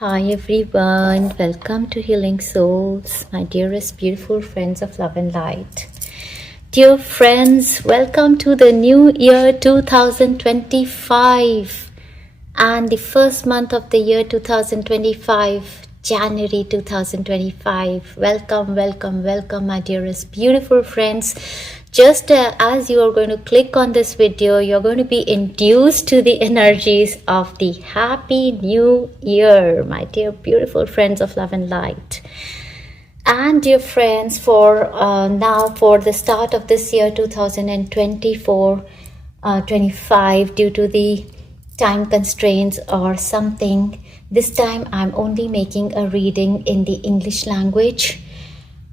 Hi everyone, welcome to Healing Souls, my dearest beautiful friends of love and light. Dear friends, welcome to the new year 2025 and the first month of the year 2025, January 2025. Welcome, welcome, welcome, my dearest beautiful friends. Just as you are going to click on this video, you're going to be induced to the energies of the happy new year, my dear beautiful friends of love and light. And dear friends, for the start of this year 2024-25, due to the time constraints or something, this time I'm only making a reading in the English language.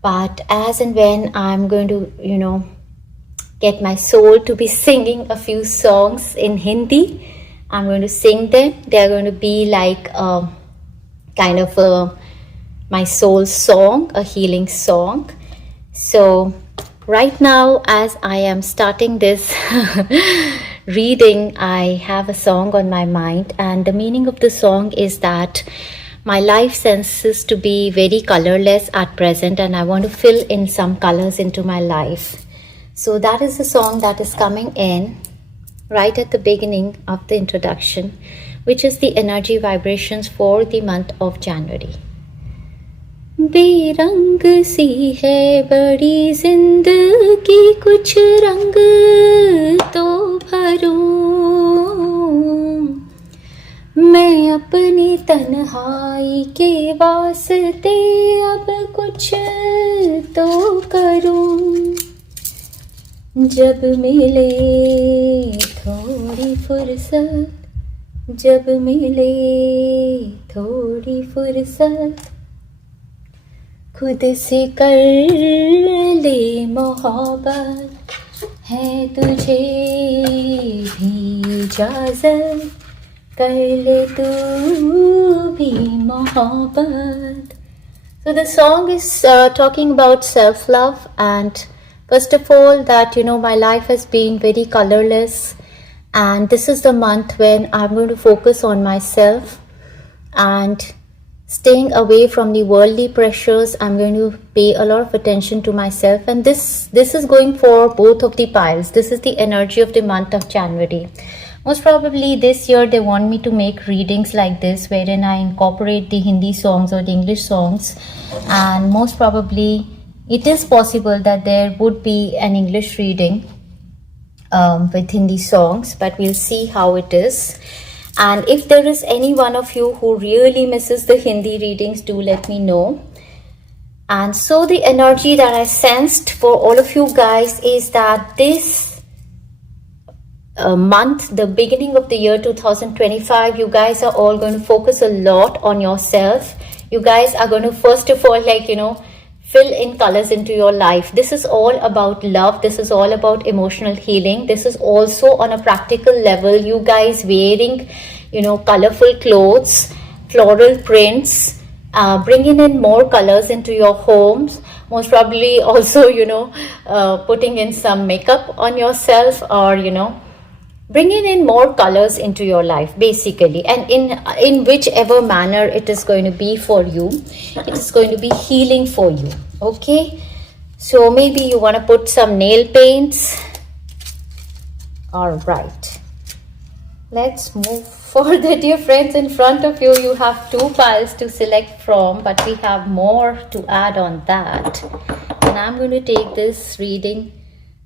But as and when I'm going to, get my soul to be singing a few songs in Hindi, I'm going to sing them. They're going to be like kind of my soul song, a healing song. So right now, as I am starting this reading, I have a song on my mind, and the meaning of the song is that my life senses to be very colorless at present, and I want to fill in some colors into my life. So that is the song that is coming in right at the beginning of the introduction, which is the energy vibrations for the month of January. बेरंग सी है बड़ी जिंदगी, कुछ रंग तो भरूं मैं अपनी तन्हाई के वास्ते, अब कुछ तो करूं। जब मिले थोड़ी फुर्सत, जब मिले थोड़ी फुर्सत, खुद से कर ले मोहब्बत, है तुझे भी इजाजत, कर ले तू भी मोहब्बत. So the song is talking about self-love, and first of all that my life has been very colorless, and this is the month when I'm going to focus on myself and staying away from the worldly pressures. I'm going to pay a lot of attention to myself, and this is going for both of the piles. This is the energy of the month of January. Most probably this year they want me to make readings like this, wherein I incorporate the Hindi songs or the English songs, and most probably it is possible that there would be an English reading with Hindi songs, but we'll see how it is. And if there is any one of you who really misses the Hindi readings, do let me know. And so the energy that I sensed for all of you guys is that this month, the beginning of the year 2025, you guys are all going to focus a lot on yourself. You guys are going to first of all fill in colors into your life. This is all about love. This is all about emotional healing. This is also on a practical level, you guys wearing colorful clothes, floral prints, bringing in more colors into your homes. Most probably also putting in some makeup on yourself, or bringing in more colors into your life, basically, and in whichever manner it is going to be for you, it is going to be healing for you. Okay, so maybe you want to put some nail paints. All right, let's move further, dear friends. In front of you, you have two piles to select from, but we have more to add on that, and I'm going to take this reading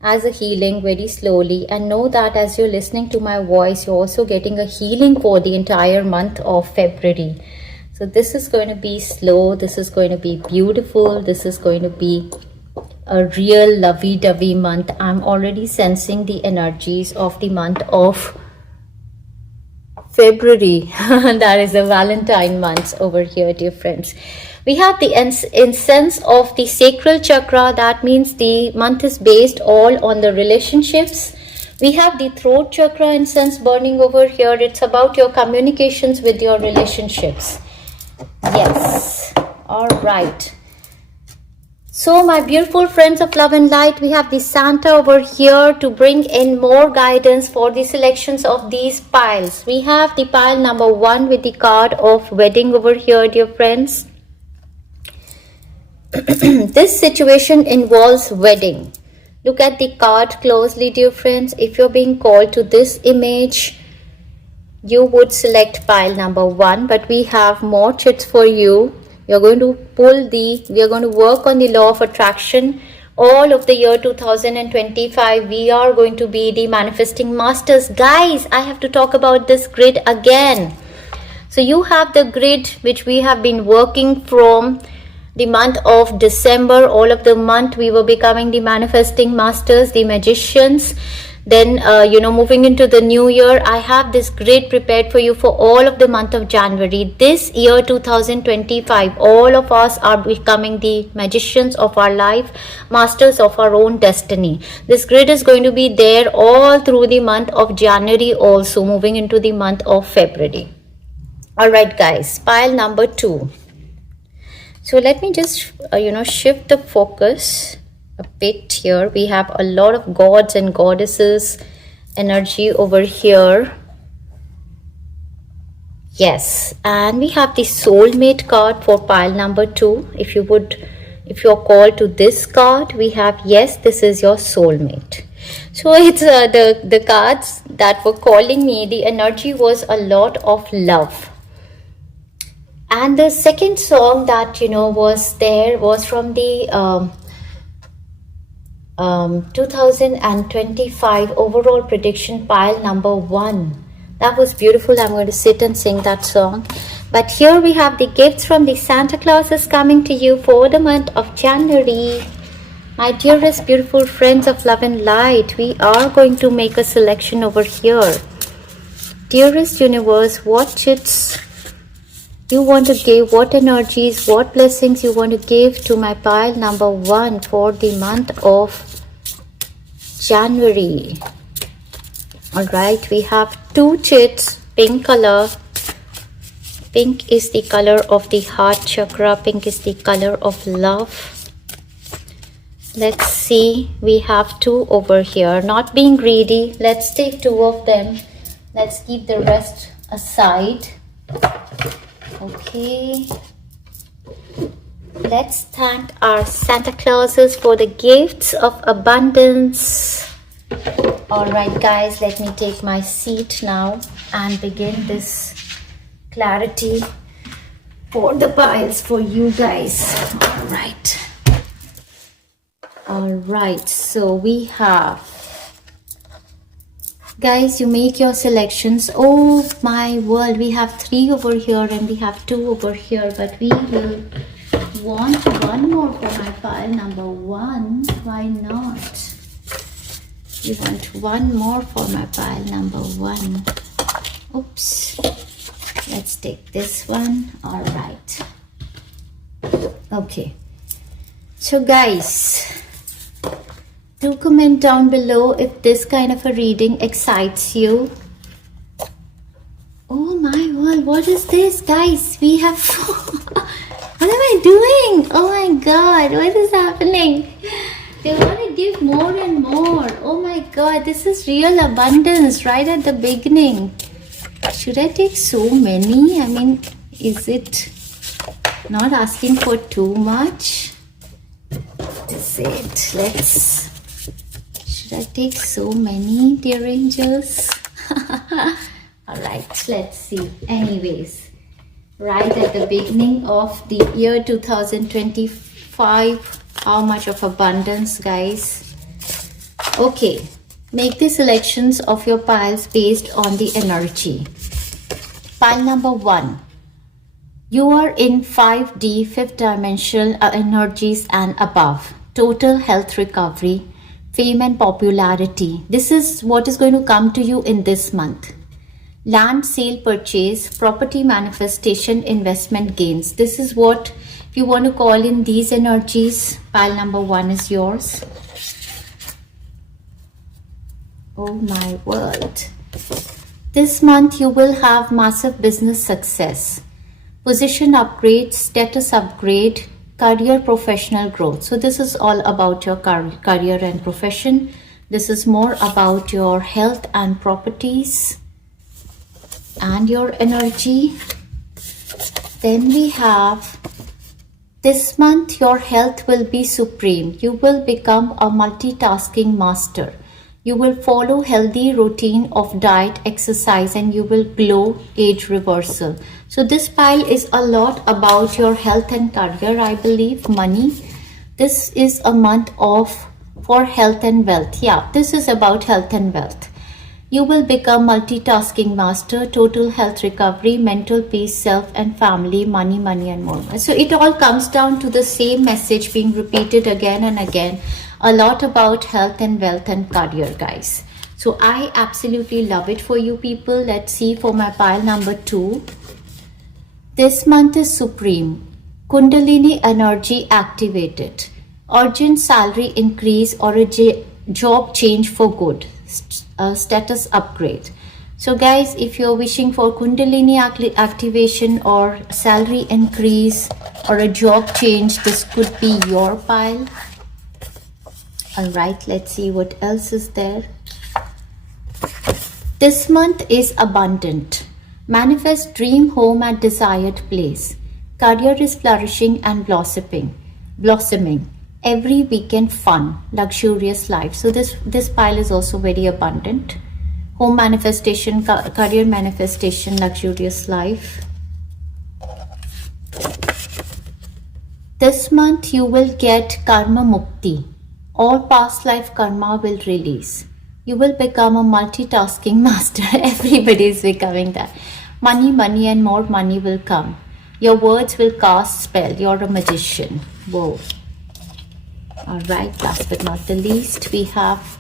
as a healing very slowly, and know that as you're listening to my voice, you're also getting a healing for the entire month of February. So this is going to be slow, this is going to be beautiful, this is going to be a real lovey-dovey month. I'm already sensing the energies of the month of February. That is the Valentine month over here, dear friends. We have the incense of the sacral chakra. That means the month is based all on the relationships. We have the throat chakra incense burning over here. It's about your communications with your relationships. Yes. All right. So my beautiful friends of love and light, we have the Santa over here to bring in more guidance for the selections of these piles. We have the pile number 1 with the card of wedding over here, dear friends. This situation involves wedding. Look at the card closely, dear friends. If you're being called to this image, you would select pile number 1, but we have more chits for you. We are going to we are going to work on the law of attraction. All of the year 2025, we are going to be the manifesting masters. Guys, I have to talk about this grid again. So you have the grid which we have been working from the month of December. All of the month we were becoming the manifesting masters, the magicians. Then moving into the new year, I have this grid prepared for you for all of the month of January. This year 2025, all of us are becoming the magicians of our life, masters of our own destiny. This grid is going to be there all through the month of January, also moving into the month of February. All right guys, pile number 2. So let me just shift the focus a bit here. We have a lot of gods and goddesses energy over here. Yes, and we have the soulmate card for pile number 2. If you're called to this card, we have, yes, this is your soulmate. So it's the cards that were calling me. The energy was a lot of love. And the second song that was there was from the 2025 overall prediction pile number 1. That was beautiful. I'm going to sit and sing that song. But here we have the gifts from the Santa Claus is coming to you for the month of January. My dearest beautiful friends of love and light, we are going to make a selection over here. Dearest universe, what chits you want to give, what energies, what blessings you want to give to my pile number 1 for the month of January. All right, we have 2 chits, pink color. Pink is the color of the heart chakra. Pink is the color of love. Let's see, we have 2 over here. Not being greedy, let's take 2 of them. Let's keep the rest aside. Okay. Let's thank our Santa Clauses for the gifts of abundance. All right, guys, let me take my seat now and begin this clarity for the piles for you guys. All right, so we have, guys, you make your selections. Oh my world, we have 3 over here and we have 2 over here, but we will want 1 more for my pile number 1. Why not? We want 1 more for my pile number 1. Oops. Let's take this one. All right. Okay. So guys, do comment down below if this kind of a reading excites you. Oh my world, what is this, guys? We have what am I doing? Oh my god, what is happening? They want to give more and more. Oh my god, this is real abundance right at the beginning. Should I take so many? I mean, is it not asking for too much? Is it? Should I take so many, dear angels? Alright, let's see. Anyways, right at the beginning of the year 2025, how much of abundance, guys? Okay, make the selections of your piles based on the energy. Pile number 1. You are in 5D, 5th dimensional energies and above. Total health recovery, fame and popularity. This is what is going to come to you in this month. Land sale purchase, property manifestation, investment gains. This is what, if you want to call in these energies, pile number 1 is yours. Oh my world. This month you will have massive business success, position upgrade, status upgrade, career professional growth. So this is all about your career and profession. This is more about your health and properties and your energy. Then we have this month your health will be supreme. You will become a multitasking master. You will follow healthy routine of diet, exercise, and you will glow, age reversal. So this pile is a lot about your health and career, I believe, money. This is a month for health and wealth. Yeah, this is about health and wealth. You will become multitasking master, total health recovery, mental peace, self and family, money, money and more. So it all comes down to the same message being repeated again and again. A lot about health and wealth and career, guys. So I absolutely love it for you people. Let's see for my pile number 2. This month is supreme. Kundalini energy activated. Urgent salary increase or a job change for good. Status upgrade. So guys, if you're wishing for Kundalini activation or salary increase or a job change, this could be your pile. Alright, let's see what else is there. This month is abundant. Manifest dream home at desired place. Career is flourishing and blossoming. Every weekend fun, luxurious life. So this pile is also very abundant. Home manifestation, career manifestation, luxurious life. This month you will get karma mukti. All past life karma will release. You will become a multitasking master. Everybody is becoming that. Money, money and more money will come. Your words will cast spell. You're a magician. Whoa. Alright, last but not the least, we have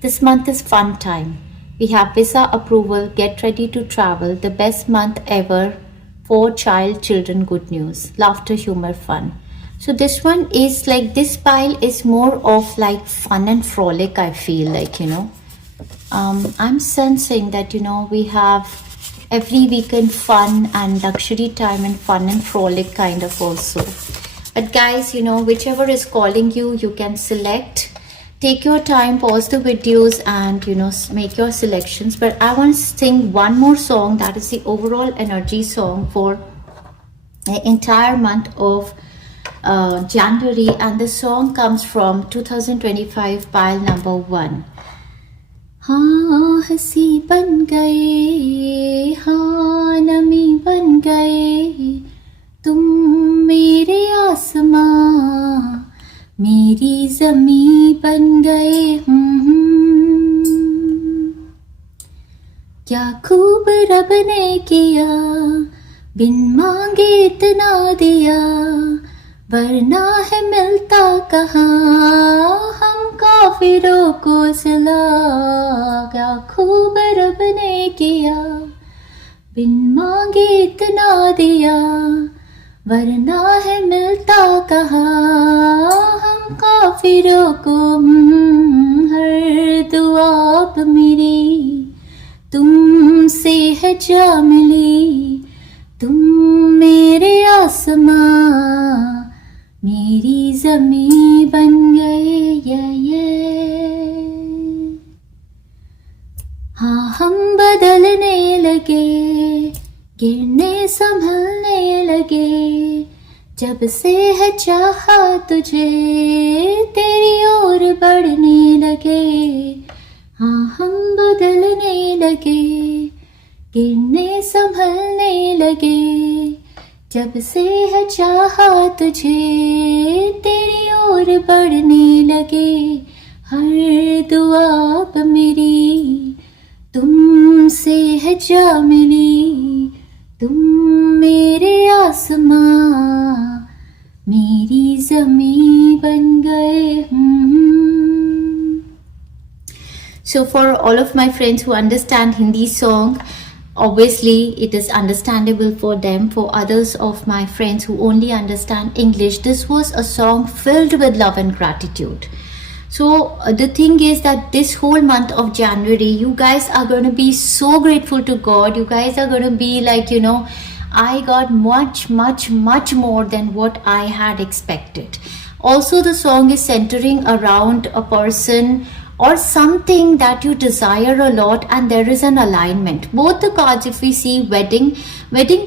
this month is fun time. We have visa approval, get ready to travel, the best month ever for children, good news, laughter, humor, fun. So this one is like, this pile is more of like fun and frolic, I feel like, I'm sensing that, we have every weekend fun and luxury time and fun and frolic kind of also. But guys, whichever is calling you, you can select. Take your time, pause the videos and, make your selections. But I want to sing one more song, that is the overall energy song for the entire month of January. And the song comes from 2025 pile number 1. हाँ हंसी बन गए, हाँ नमी बन गए, तुम मेरे आसमां मेरी ज़मीं बन गए। क्या खूब रब ने किया, बिन मांगे इतना दिया, वरना है मिलता कहाँ हम काफिरों को सिला। क्या खूब रब ने किया, बिन मांगे इतना दिया, वरना है मिलता कहाँ हम काफिरों को। हर दुआ अब मेरी तुमसे है जा मिली, तुम मेरे आसमां मेरी ज़मीं बन गए। हाँ हम बदलने लगे, गिरने संभलने लगे, जब से है चाहा तुझे तेरी ओर बढ़ने लगे। हाँ हम बदलने लगे, गिरने संभलने लगे, जब से है चाहा तुझे तेरी ओर बढ़ने लगे। हर दुआ अब मेरी तुमसे है जा मिली, तुम मेरे आसमां मेरी ज़मीं बन गए। So for all of my friends who understand Hindi song, obviously it is understandable for them. For others of my friends who only understand English, this was a song filled with love and gratitude. So the thing is that this whole month of January, you guys are going to be so grateful to God. You guys are going to be like, I got much, much, much more than what I had expected. Also, the song is centering around a person or something that you desire a lot, and there is an alignment. Both the cards, if we see wedding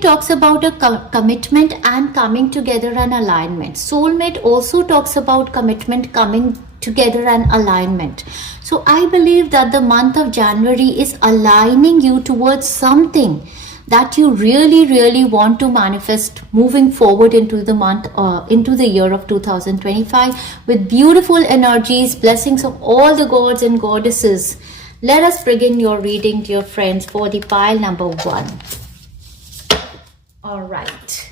talks about a commitment and coming together and alignment. Soulmate also talks about commitment, coming together and alignment. So I believe that the month of January is aligning you towards something that you really want to manifest moving forward into the month, into the year of 2025, with beautiful energies, blessings of all the gods and goddesses. Let us begin your reading, dear friends, for the pile number 1. All right.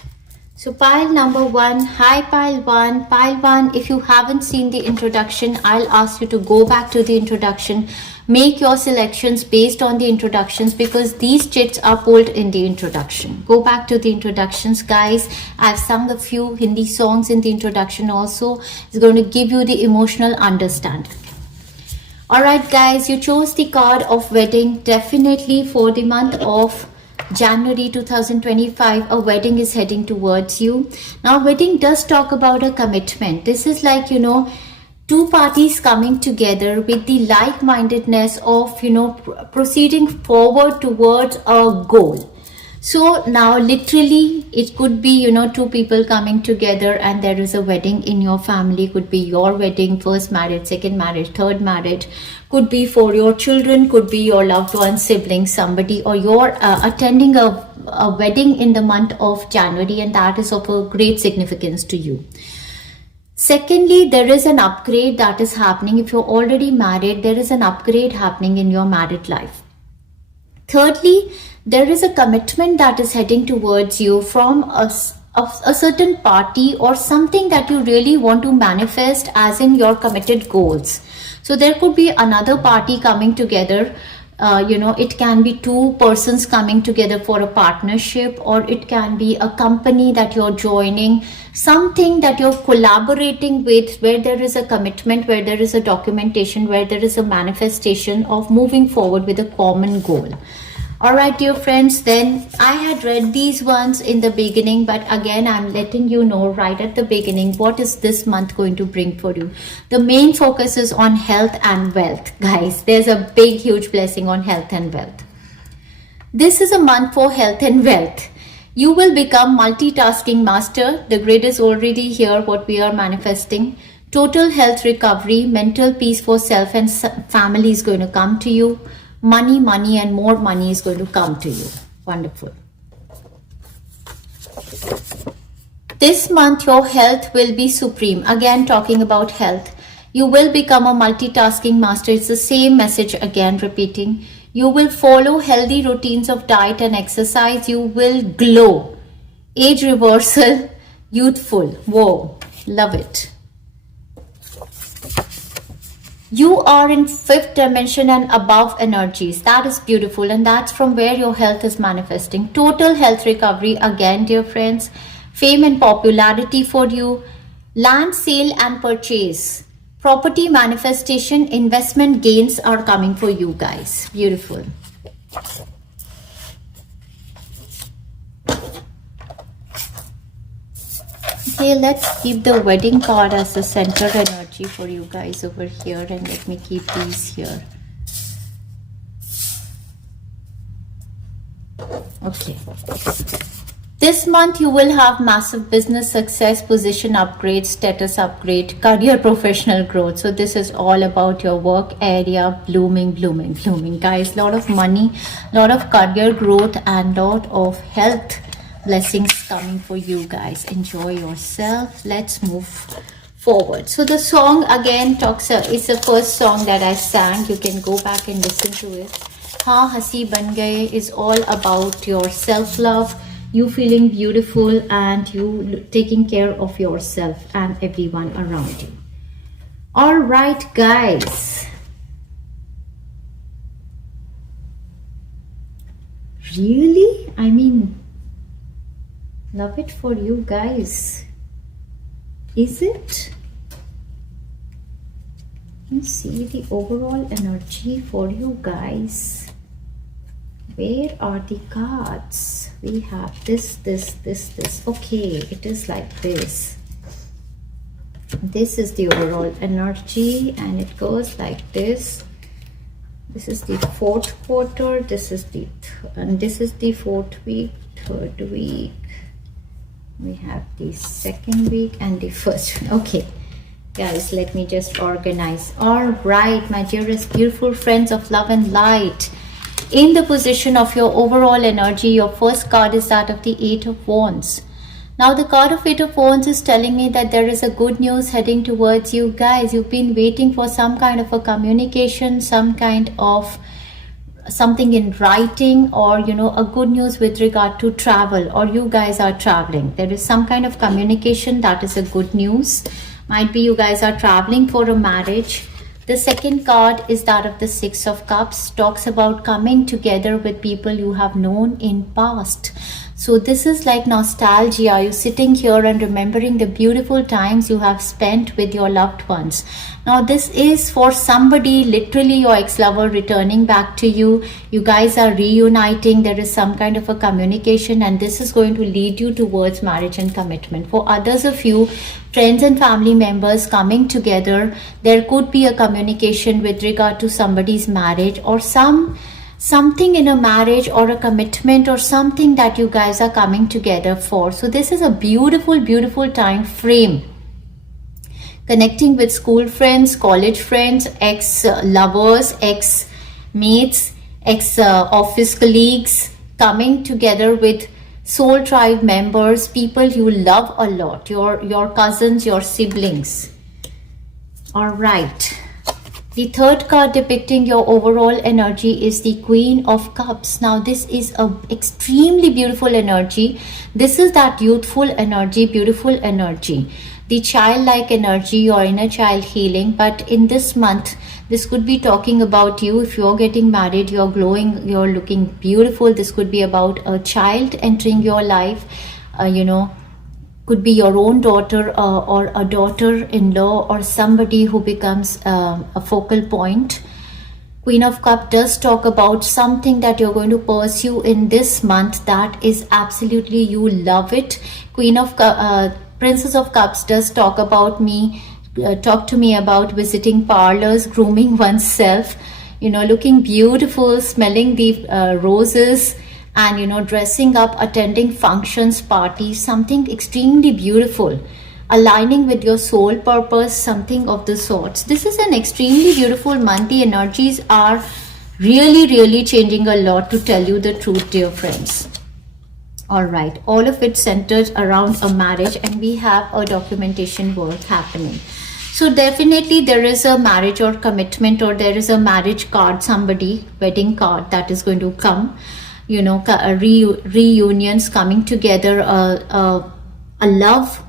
So pile number 1, hi pile 1. Pile 1, if you haven't seen the introduction, I'll ask you to go back to the introduction. Make your selections based on the introductions, because these chits are pulled in the introduction. Go back to the introductions, guys. I've sung a few Hindi songs in the introduction also. It's going to give you the emotional understanding. Alright guys, you chose the card of wedding. Definitely for the month of January 2025, a wedding is heading towards you. Now, wedding does talk about a commitment. This is like, two parties coming together with the like-mindedness of, proceeding forward towards a goal. So now literally it could be, two people coming together and there is a wedding in your family. Could be your wedding, first marriage, second marriage, third marriage. Could be for your children, could be your loved ones, siblings, somebody, or you're attending a wedding in the month of January, and that is of a great significance to you. Secondly, there is an upgrade that is happening. If you're already married, there is an upgrade happening in your married life. Thirdly, there is a commitment that is heading towards you from a certain party or something that you really want to manifest, as in your committed goals. So there could be another party coming together. It can be two persons coming together for a partnership, or it can be a company that you're joining, something that you're collaborating with, where there is a commitment, where there is a documentation, where there is a manifestation of moving forward with a common goal. All right, dear friends, then I had read these ones in the beginning, but again, I'm letting you know right at the beginning, what is this month going to bring for you? The main focus is on health and wealth, guys. There's a big, huge blessing on health and wealth. This is a month for health and wealth. You will become multitasking master. The grid is already here, what we are manifesting. Total health recovery, mental peace for self and family is going to come to you. Money, and more money is going to come to you. Wonderful. This month, your health will be supreme. Again, talking about health. You will become a multitasking master. It's the same message again, repeating. You will follow healthy routines of diet and exercise. You will glow. Age reversal, youthful. Whoa, love it. You are in 5th dimension and above energies. That is beautiful, and that's from where your health is manifesting. Total health recovery, again, dear friends. Fame and popularity for you. Land sale and purchase. Property manifestation, investment gains are coming for you guys. Beautiful. Okay, let's keep the wedding card as the center energy for you guys over here, and let me keep these here. Okay. This month you will have massive business success, position upgrade, status upgrade, career professional growth. So this is all about your work area blooming, guys. Lot of money, lot of career growth, and lot of health blessings coming for you guys. Enjoy yourself. Let's move forward. So the song again talks, it's the first song that I sang. You can go back and listen to it. Haan Hasi Ban Gaye is all about your self-love, you feeling beautiful, and you taking care of yourself and everyone around you. All right, guys. Really? I mean, love it for you guys. Is it? You see the overall energy for you guys. Where are the cards? We have this. Okay, it is like this. This is the overall energy, and it goes like this. This is the fourth quarter. This is the fourth week, third week. We have the second week and the first. Okay, guys, let me just organize. All right, my dearest, beautiful friends of love and light. In the position of your overall energy, your first card is that of the Eight of Wands. Now the card of Eight of Wands is telling me that there is a good news heading towards you guys. You've been waiting for some kind of a communication, some kind of something in writing, or a good news with regard to travel, or you guys are traveling. There is some kind of communication that is a good news. Might be you guys are traveling for a marriage. The second card is that of the Six of Cups. Talks about coming together with people you have known in past. So this is like nostalgia. You're sitting here and remembering the beautiful times you have spent with your loved ones. Now this is for somebody, literally your ex-lover returning back to you. You guys are reuniting. There is some kind of a communication, and this is going to lead you towards marriage and commitment. For others of you, friends and family members coming together, there could be a communication with regard to somebody's marriage, or something in a marriage or a commitment, or something that you guys are coming together for. So this is a beautiful time frame. Connecting with school friends, college friends, ex-lovers, ex-mates, ex-office colleagues, coming together with soul tribe members, people you love a lot, your cousins, your siblings. All right. The third card depicting your overall energy is the Queen of Cups. Now this is a extremely beautiful energy. This is that youthful energy, beautiful energy, the childlike energy, your inner child healing. But in this month, this could be talking about you. If you're getting married, you're glowing, you're looking beautiful. This could be about a child entering your life, could be your own daughter, or a daughter-in-law, or somebody who becomes a focal point. Queen of Cups does talk about something that you're going to pursue in this month that is absolutely, you love it. Princess of Cups does talk about talk to me about visiting parlors, grooming oneself, looking beautiful, smelling the roses, and dressing up, attending functions, parties, something extremely beautiful, aligning with your soul purpose, something of the sorts. This is an extremely beautiful month. The energies are really changing a lot, to tell you the truth, dear friends. All right, all of it centered around a marriage, and we have a documentation work happening. So definitely there is a marriage or commitment, or there is a marriage card, somebody, wedding card that is going to come. Reunions, coming together, a love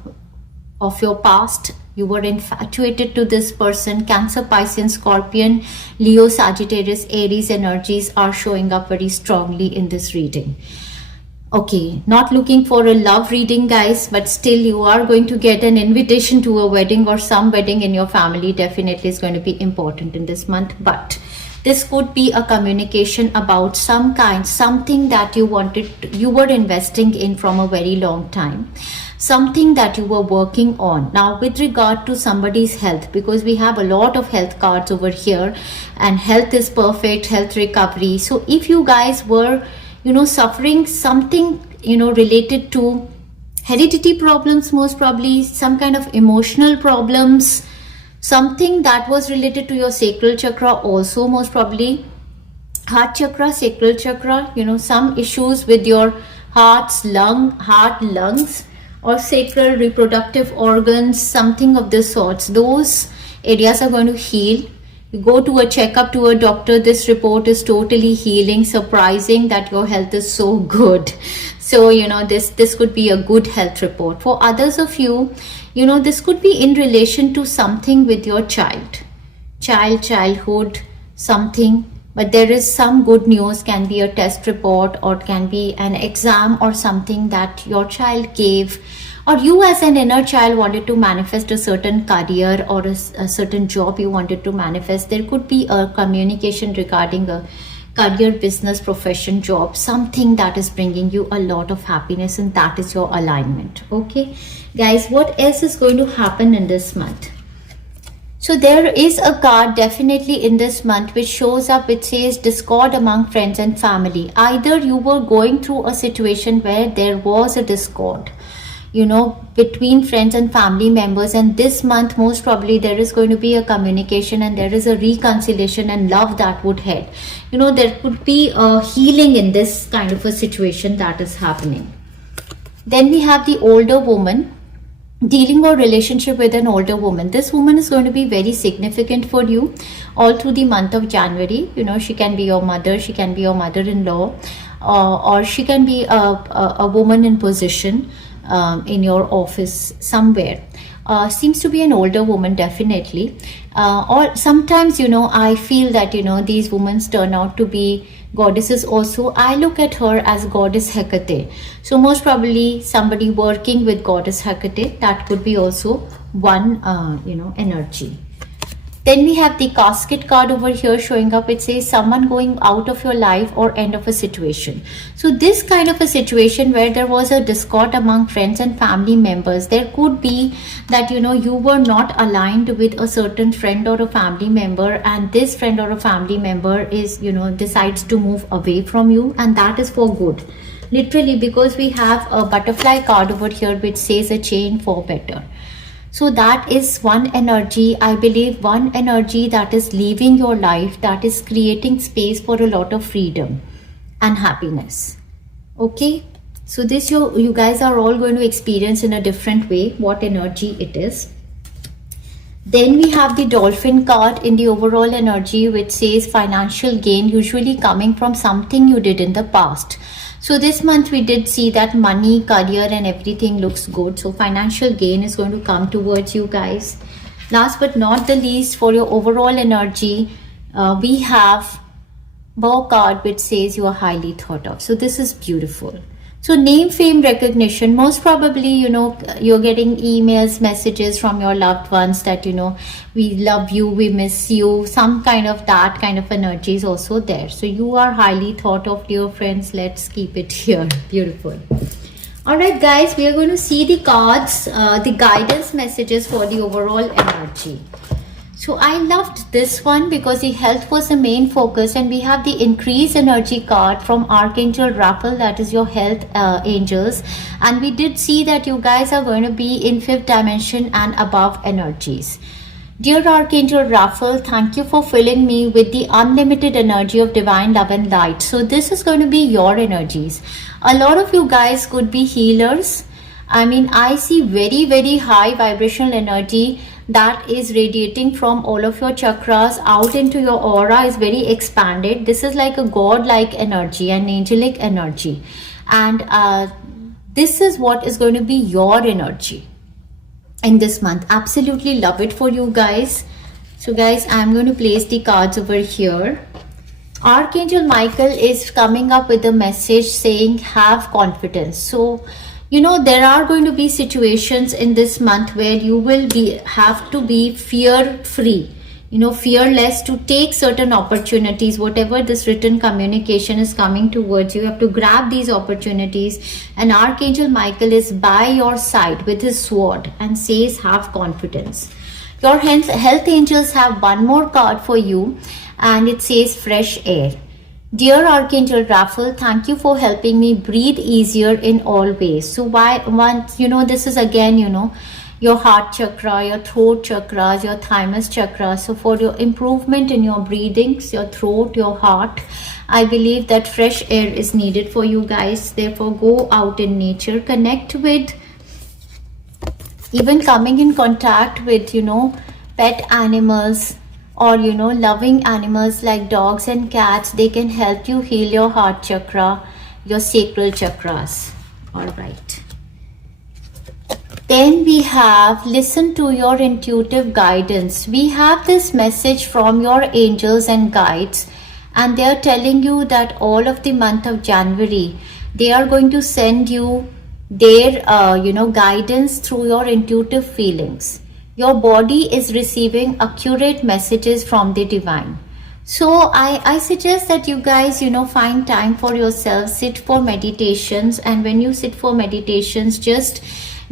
of your past. You were infatuated to this person. Cancer, Pisces, Scorpion, Leo, Sagittarius, Aries energies are showing up very strongly in this reading. Okay, not looking for a love reading, guys, but still you are going to get an invitation to a wedding, or some wedding in your family definitely is going to be important in this month. But this could be a communication about something that you were investing in from a very long time, something that you were working on. Now with regard to somebody's health, because we have a lot of health cards over here, and health is perfect, health recovery. So if you guys were suffering something related to heredity problems, most probably some kind of emotional problems, something that was related to your sacral chakra, also most probably heart chakra, sacral chakra, some issues with your heart, lungs, or sacral reproductive organs, something of this sorts. Those areas are going to heal. You go to a checkup, to a doctor, this report is totally healing. Surprising that your health is so good. So this could be a good health report. For others of you, this could be in relation to something with your childhood, something. But there is some good news, can be a test report, or can be an exam, or something that your child gave, or you as an inner child wanted to manifest a certain career, or a certain job you wanted to manifest. There could be a communication regarding a career, business, profession, job, something that is bringing you a lot of happiness, and that is your alignment. Okay guys, what else is going to happen in this month? So there is a card definitely in this month which shows up, which says discord among friends and family. Either you were going through a situation where there was a discord, you know, between friends and family members, and this month most probably there is going to be a communication and there is a reconciliation and love that would head. You know, there could be a healing in this kind of a situation that is happening. Then we have the older woman, dealing or relationship with an older woman. This woman is going to be very significant for you all through the month of January. You know, she can be your mother, she can be your mother-in-law, or she can be a woman in position in your office somewhere. Seems to be an older woman definitely, or sometimes, you know, I feel that, you know, these women turn out to be goddesses also. I look at her as goddess Hecate, so most probably somebody working with goddess Hecate, that could be also one you know, energy. Then we have the casket card over here showing up. It says someone going out of your life or end of a situation. So this kind of a situation where there was a discord among friends and family members, there could be that, you know, you were not aligned with a certain friend or a family member, and this friend or a family member is, you know, decides to move away from you, and that is for good, literally, because we have a butterfly card over here which says a change for better. So that is one energy, I believe, one energy that is leaving your life, that is creating space for a lot of freedom and happiness. Okay, so this you guys are all going to experience in a different way what energy it is. Then we have the dolphin card in the overall energy, which says financial gain, usually coming from something you did in the past. So this month we did see that money, career and everything looks good. So financial gain is going to come towards you guys. Last but not the least, for your overall energy, we have Bow card which says you are highly thought of. So this is beautiful. So name, fame, recognition, most probably, you know, you're getting emails, messages from your loved ones that, you know, we love you, we miss you, some kind of that kind of energy is also there. So you are highly thought of, dear friends. Let's keep it here. Beautiful. All right, guys, we are going to see the cards, the guidance messages for the overall energy. So I loved this one because the health was the main focus, and we have the increase energy card from Archangel Raphael, that is your health angels, and we did see that you guys are going to be in 5th dimension and above energies. Dear Archangel Raphael, thank you for filling me with the unlimited energy of divine love and light. So this is going to be your energies. A lot of you guys could be healers. I mean, I see very, very high vibrational energy that is radiating from all of your chakras out into your aura, is very expanded. This is like a god-like energy, an angelic energy, and this is what is going to be your energy in this month. Absolutely love it for you guys. So guys, I'm going to place the cards over here. Archangel Michael is coming up with a message saying have confidence. So, you know, there are going to be situations in this month where you will have to be fear free, you know, fearless to take certain opportunities. Whatever this written communication is coming towards you, you have to grab these opportunities, and Archangel Michael is by your side with his sword and says have confidence. Your health angels have one more card for you, and it says fresh air. Dear Archangel Raphael, thank you for helping me breathe easier in all ways. So once, you know, this is again, you know, your heart chakra, your throat chakras, your thymus chakra. So for your improvement in your breathings, your throat, your heart, I believe that fresh air is needed for you guys. Therefore, go out in nature, connect with, even coming in contact with, you know, pet animals, or, you know, loving animals like dogs and cats. They can help you heal your heart chakra, your sacral chakras. All right. Then we have listen to your intuitive guidance. We have this message from your angels and guides, and they are telling you that all of the month of January, they are going to send you their, you know, guidance through your intuitive feelings. Your body is receiving accurate messages from the divine. So I suggest that you guys, find time for yourself, sit for meditations, and when you sit for meditations, just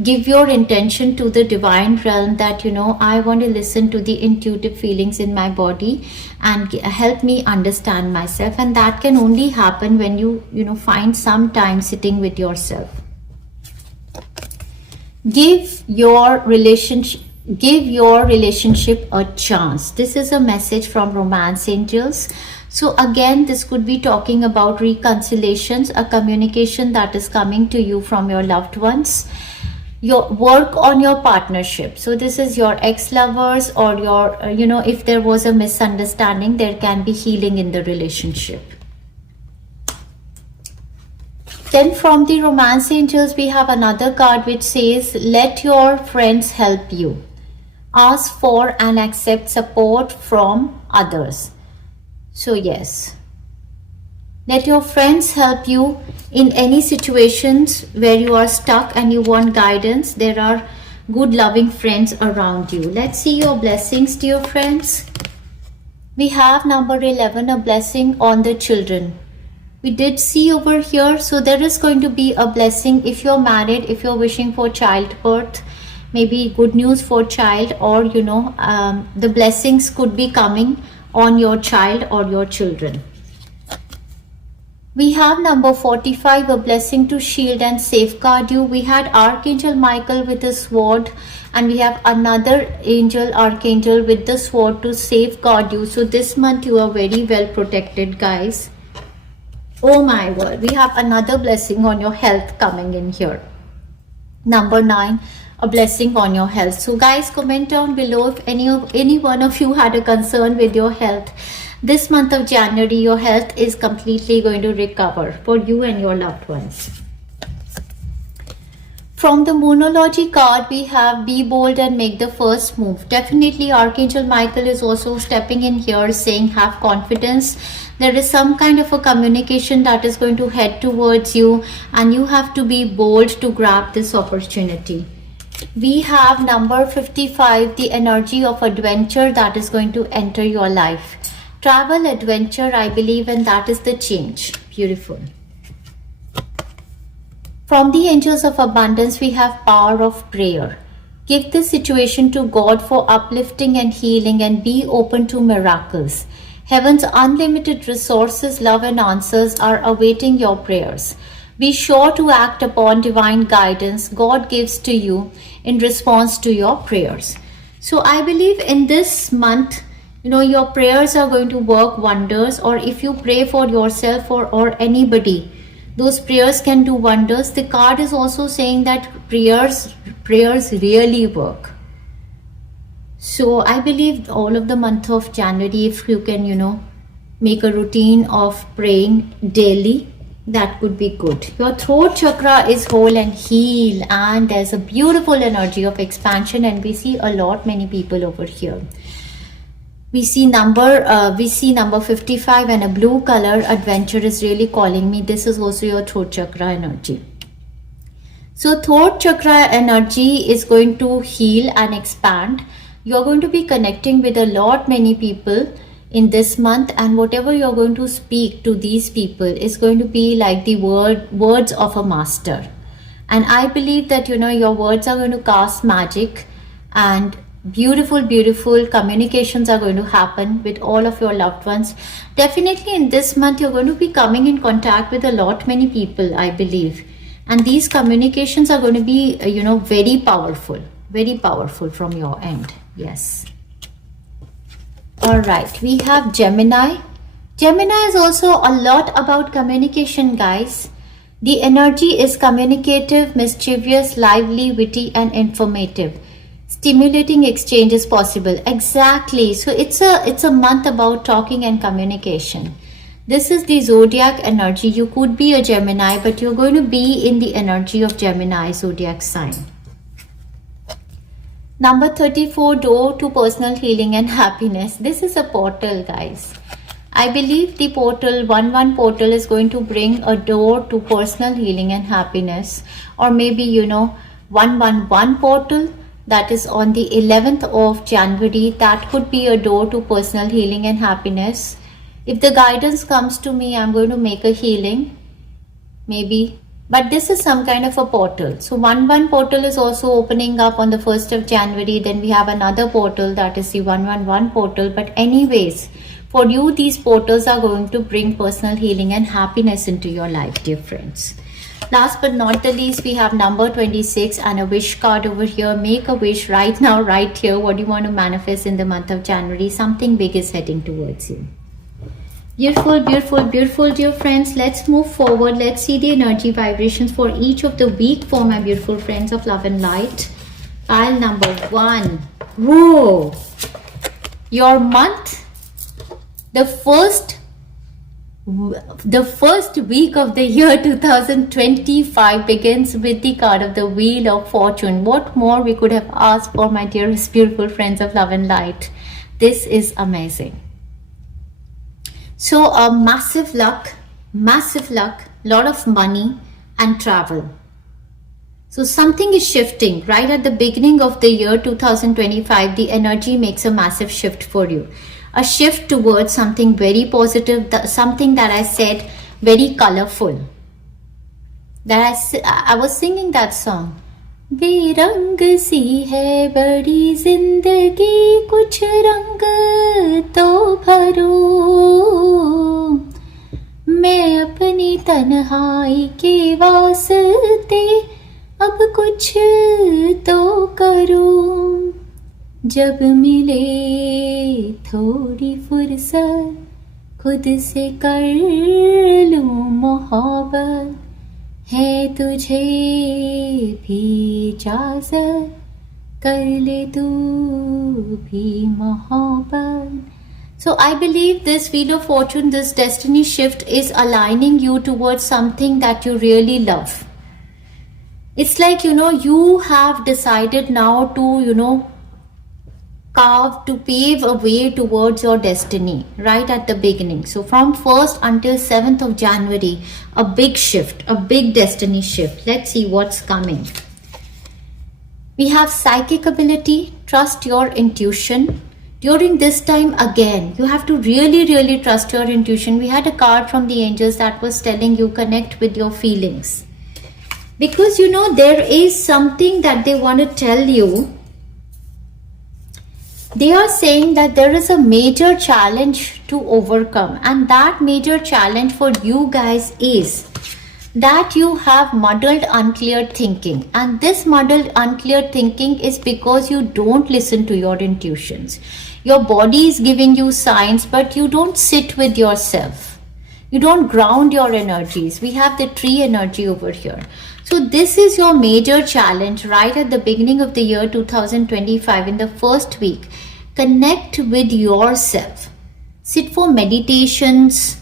give your intention to the divine realm that, I want to listen to the intuitive feelings in my body and help me understand myself. And that can only happen when find some time sitting with yourself. Give your relationship a chance. This is a message from Romance Angels. So again, this could be talking about reconciliations, a communication that is coming to you from your loved ones. Your work on your partnership. So this is your ex-lovers or your, if there was a misunderstanding, there can be healing in the relationship. Then from the Romance Angels, we have another card which says, let your friends help you. Ask for and accept support from others. So yes, let your friends help you in any situations where you are stuck and you want guidance. There are good loving friends around you. Let's see your blessings, dear friends. We have number 11, a blessing on the children. We did see over here, so there is going to be a blessing if you're married, if you're wishing for childbirth, maybe good news for child, or the blessings could be coming on your child or your children. We have number 45, a blessing to shield and safeguard you. We had Archangel Michael with the sword, and we have another archangel with the sword to safeguard you. So this month you are very well protected, guys. Oh my word, we have another blessing on your health coming in here. Number 9, a blessing on your health. So guys, comment down below if any one of you had a concern with your health. This month of January, your health is completely going to recover for you and your loved ones. From the Moonology card, we have be bold and make the first move. Definitely Archangel Michael is also stepping in here saying have confidence. There is some kind of a communication that is going to head towards you and you have to be bold to grab this opportunity. We have number 55, the energy of adventure that is going to enter your life. Travel, adventure, I believe, and that is the change. Beautiful. From the Angels of Abundance, we have power of prayer. Give the situation to God for uplifting and healing and be open to miracles. Heaven's unlimited resources, love and answers are awaiting your prayers. Be sure to act upon divine guidance God gives to you in response to your prayers. So I believe in this month, your prayers are going to work wonders, or if you pray for yourself or anybody, those prayers can do wonders. The card is also saying that prayers really work. So I believe all of the month of January, if you can, make a routine of praying daily, that could be good. Your throat chakra is whole and heal, and there's a beautiful energy of expansion, and we see many people over here. We see number 55 and a blue color. Adventure is really calling me. This is also your throat chakra energy. So throat chakra energy is going to heal and expand. You're going to be connecting with many people in this month, and whatever you're going to speak to these people is going to be like the words of a master. And I believe that, your words are going to cast magic, and beautiful communications are going to happen with all of your loved ones. Definitely in this month you're going to be coming in contact with many people, I believe, and these communications are going to be very powerful from your end. Yes. All right, we have Gemini. Gemini is also a lot about communication, guys. The energy is communicative, mischievous, lively, witty and informative. Stimulating exchange is possible. Exactly. So it's a month about talking and communication. This is the zodiac energy. You could be a Gemini, but you're going to be in the energy of Gemini zodiac sign. Number 34, door to personal healing and happiness. This is a portal, guys. I believe the portal, 1-1 portal, is going to bring a door to personal healing and happiness. Or maybe, 111 portal, that is on the 11th of January. That could be a door to personal healing and happiness. If the guidance comes to me, I'm going to make a healing, maybe. But this is some kind of a portal. So 1-1 portal is also opening up on the 1st of January. Then we have another portal, that is the 111 portal. But anyways, for you, these portals are going to bring personal healing and happiness into your life, dear friends. Last but not the least, we have number 26 and a wish card over here. Make a wish right now, right here. What do you want to manifest in the month of January? Something big is heading towards you. Beautiful, beautiful, beautiful, dear friends. Let's move forward. Let's see the energy vibrations for each of the week for my beautiful friends of love and light. Pile number 1. Whoa! Your month, the first week of the year 2025 begins with the card of the Wheel of Fortune. What more we could have asked for, my dearest beautiful friends of love and light. This is amazing. So a massive luck, lot of money and travel. So something is shifting right at the beginning of the year 2025. The energy makes a massive shift for you. A shift towards something very positive, something that I said very colorful. That I was singing that song. बेरंग सी है बड़ी जिंदगी, कुछ रंग तो भरो, मैं अपनी तन्हाई के वास्ते अब कुछ तो करूं, जब मिले थोड़ी फुर्सत खुद से कर लूं मोहब्बत, है तुझे भी इजाज़त कर ले तू भी मोहब्बत. So I believe this Wheel of Fortune, this destiny shift is aligning you towards something that you really love. It's like, you have decided now to, pave a way towards your destiny right at the beginning. So from 1st until 7th of January, a big shift, a big destiny shift. Let's see what's coming. We have psychic ability, trust your intuition. During this time, again, you have to really, really trust your intuition. We had a card from the angels that was telling you connect with your feelings. Because, there is something that they want to tell you. They are saying that there is a major challenge to overcome, and that major challenge for you guys is that you have muddled, unclear thinking. And this muddled, unclear thinking is because you don't listen to your intuitions. Your body is giving you signs, but you don't sit with yourself. You don't ground your energies. We have the tree energy over here. So this is your major challenge right at the beginning of the year 2025 in the first week. Connect with yourself. Sit for meditations.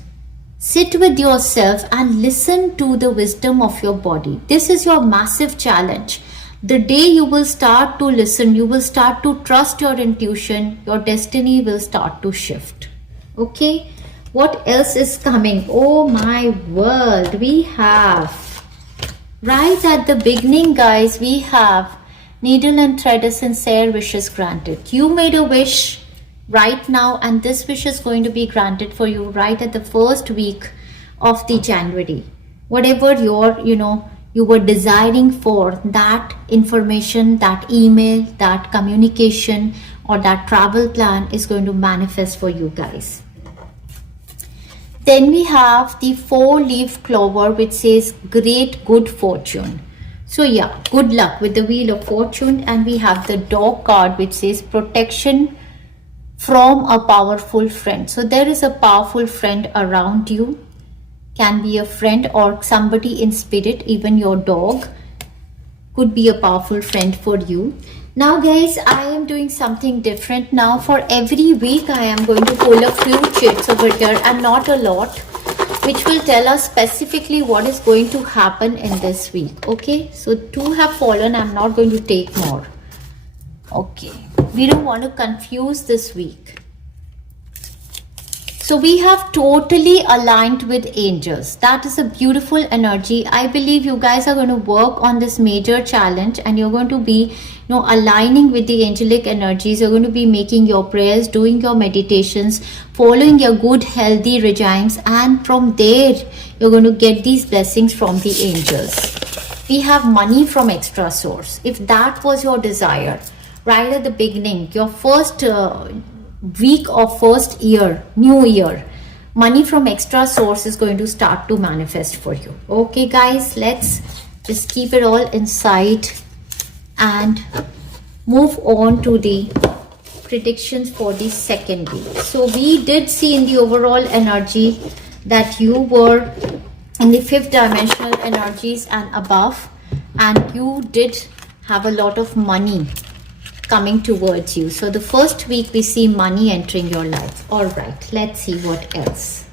Sit with yourself and listen to the wisdom of your body. This is your massive challenge. The day you will start to listen, you will start to trust your intuition, your destiny will start to shift. Okay? What else is coming? Oh my world. We have, right at the beginning, guys, we have needle and thread, a sincere wishes granted. You made a wish right now, and this wish is going to be granted for you right at the first week of the January. Whatever you were desiring for, that information, that email, that communication, or that travel plan is going to manifest for you guys. Then we have the 4-leaf clover, which says great good fortune. So yeah, good luck with the Wheel of Fortune. And we have the dog card, which says protection from a powerful friend. So there is a powerful friend around you. Can be a friend or somebody in spirit. Even your dog could be a powerful friend for you. Now guys, I am doing something different now. For every week I am going to pull a few chits over here, and not a lot, which will tell us specifically what is going to happen in this week. Okay, so 2 have fallen. I'm not going to take more. Okay, we don't want to confuse this week. So we have totally aligned with angels. That is a beautiful energy. I believe you guys are going to work on this major challenge, and you're going to be, aligning with the angelic energies. You're going to be making your prayers, doing your meditations, following your good healthy regimes, and from there you're going to get these blessings from the angels. We have money from extra source. If that was your desire right at the beginning, your first week of first year, new year, money from extra source is going to start to manifest for you. Okay guys, let's just keep it all inside and move on to the predictions for the second week. So we did see in the overall energy that you were in the fifth dimensional energies and above, and you did have a lot of money coming towards you. So the first week we see money entering your life. All right, let's see what else.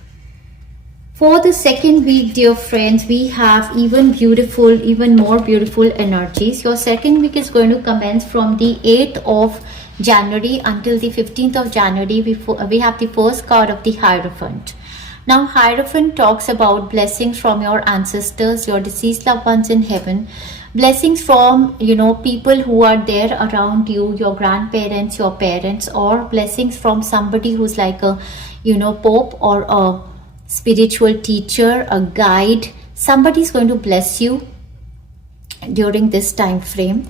For the second week, dear friends, we have even more beautiful energies. Your second week is going to commence from the 8th of January until the 15th of January. We have the first card of the Hierophant. Now, Hierophant talks about blessings from your ancestors, your deceased loved ones in heaven, blessings from, people who are there around you, your grandparents, your parents, or blessings from somebody who's like a, pope or a spiritual teacher, a guide. Somebody's going to bless you during this time frame.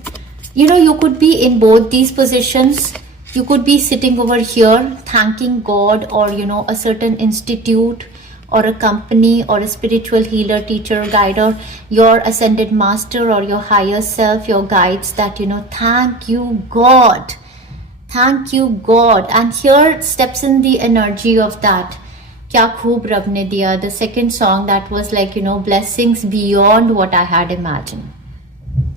You could be in both these positions. You could be sitting over here thanking God, or a certain institute or a company or a spiritual healer, teacher, guide, or your ascended master or your higher self, your guides, that thank you God, thank you God. And here steps in the energy of that Kya Khoob Rab Ne Diya, the second song, that was like blessings beyond what I had imagined.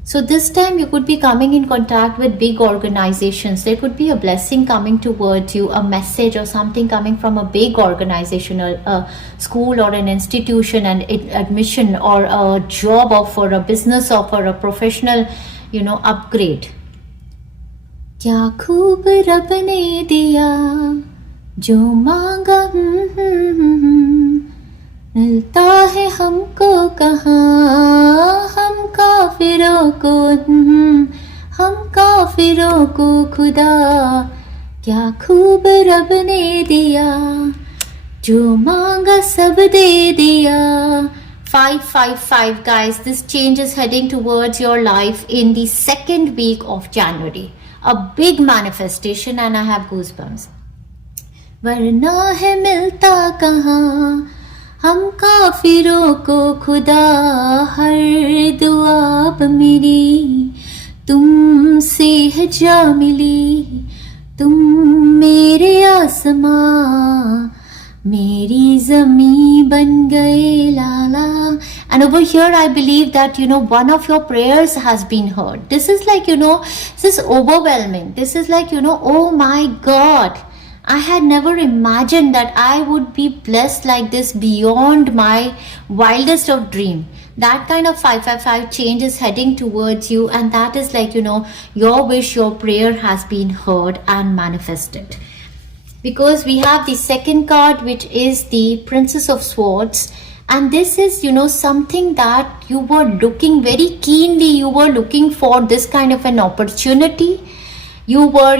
So this time you could be coming in contact with big organizations. There could be a blessing coming towards you, a message or something coming from a big organization, a school or an institution, and admission or a job offer, a business offer, a professional, upgrade. Kya khoob Rab ne diya, jo maanga मिलता है हमको कहाँ, हम काफिरों को खुदा, क्या खूब रब ने दिया, जो मांगा सब दे दिया. 555 guys, this change is heading towards your life in the second week of January. A big manifestation, and I have goosebumps. वरना है मिलता कहाँ हम काफिरों को खुदा, हर दुआ अब मेरी तुमसे है जा मिली, तुम मेरे आसमां मेरी ज़मीं बन गए लाला. And over here I believe that one of your prayers has been heard. This is like this is overwhelming. This is like oh my God, I had never imagined that I would be blessed like this beyond my wildest of dream. That kind of 555 change is heading towards you, and that is like your wish, your prayer has been heard and manifested. Because we have the second card, which is the Princess of Swords, and this is something that you were looking very keenly, you were looking for this kind of an opportunity. You were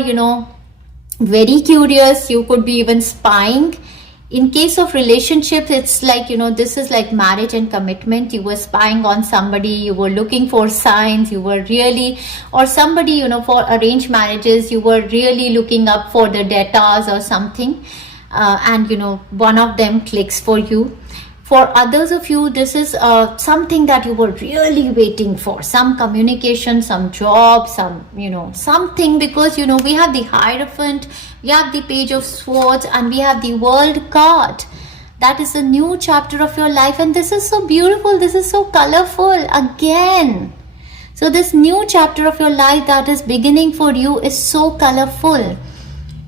very curious, you could be even spying. In case of relationships, it's like this is like marriage and commitment. You were spying on somebody, you were looking for signs, you were really, or somebody for arranged marriages, you were really looking up for the datas or something, and one of them clicks for you. For others of you, this is something that you were really waiting for, some communication, some job, some something, because we have the Hierophant, we have the Page of Swords, and we have the World card. That is a new chapter of your life, and this is so beautiful, this is so colorful again. So this new chapter of your life that is beginning for you is so colorful.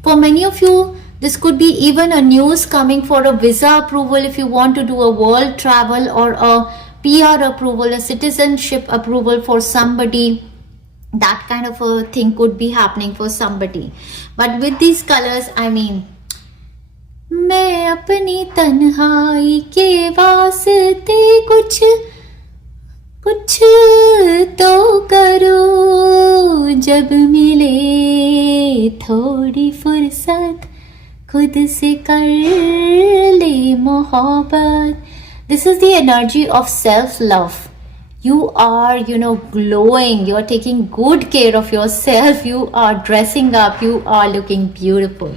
For many of you, this could be even a news coming for a visa approval if you want to do a world travel, or a PR approval, a citizenship approval for somebody. That kind of a thing could be happening for somebody. But with these colors, I mean, मैं अपनी तन्हाई के वास्ते कुछ कुछ तो करो, जब मिले थोड़ी फुर्सत खुद से कर ले मोहब्बत. This is the energy of self-love. You are, glowing. You are taking good care of yourself. You are dressing up. You are looking beautiful.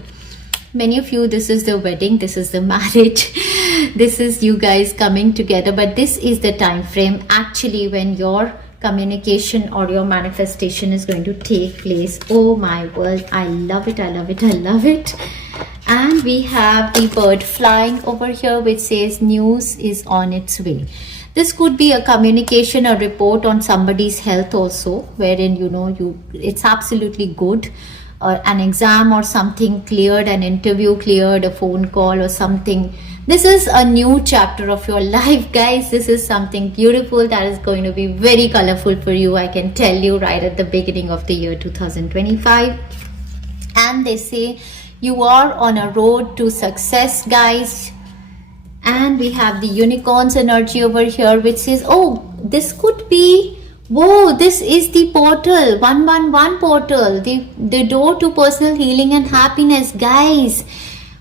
Many of you, this is the wedding, this is the marriage, this is you guys coming together, but this is the time frame actually when your communication or your manifestation is going to take place. Oh my word, I love it, I love it, I love it. And we have the bird flying over here which says news is on its way. This could be a communication, a report on somebody's health also, wherein it's absolutely good. An exam or something cleared, an interview cleared, a phone call or something. This is a new chapter of your life, guys. This is something beautiful that is going to be very colorful for you. I can tell you right at the beginning of the year 2025. And they say you are on a road to success, guys. And we have the unicorn's energy over here, which says, oh, this could be, whoa, this is the portal, 111 portal, the door to personal healing and happiness, guys.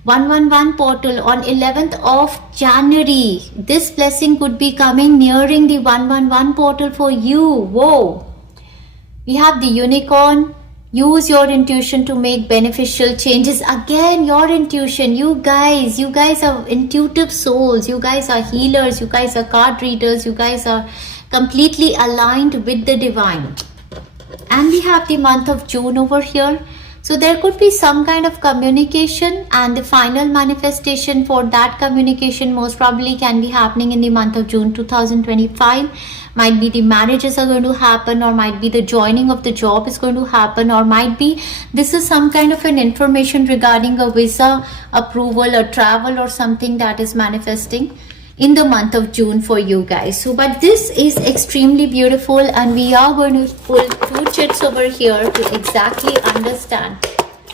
111 portal on 11th of January. This blessing could be coming nearing the 111 portal for you. Whoa. We have the unicorn. Use your intuition to make beneficial changes. Again, your intuition. You guys are intuitive souls. You guys are healers. You guys are card readers. You guys are completely aligned with the divine. And we have the month of June over here. So there could be some kind of communication, and the final manifestation for that communication most probably can be happening in the month of June 2025. Might be the marriages are going to happen, or might be the joining of the job is going to happen, or might be this is some kind of an information regarding a visa approval or travel or something that is manifesting in the month of June for you guys. So but this is extremely beautiful, and we are going to pull two chits over here to exactly understand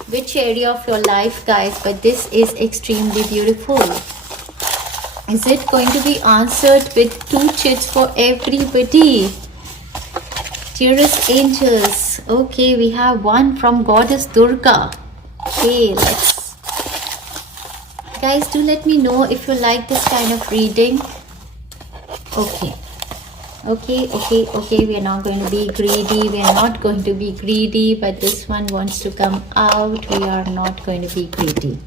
which area of your life, guys, but this is extremely beautiful. Is it going to be answered with two chits for everybody? Dearest angels. Okay, we have one from Goddess Durga. Okay, let's, guys, do let me know if you like this kind of reading. Okay, we are not going to be greedy, but this one wants to come out. We are not going to be greedy.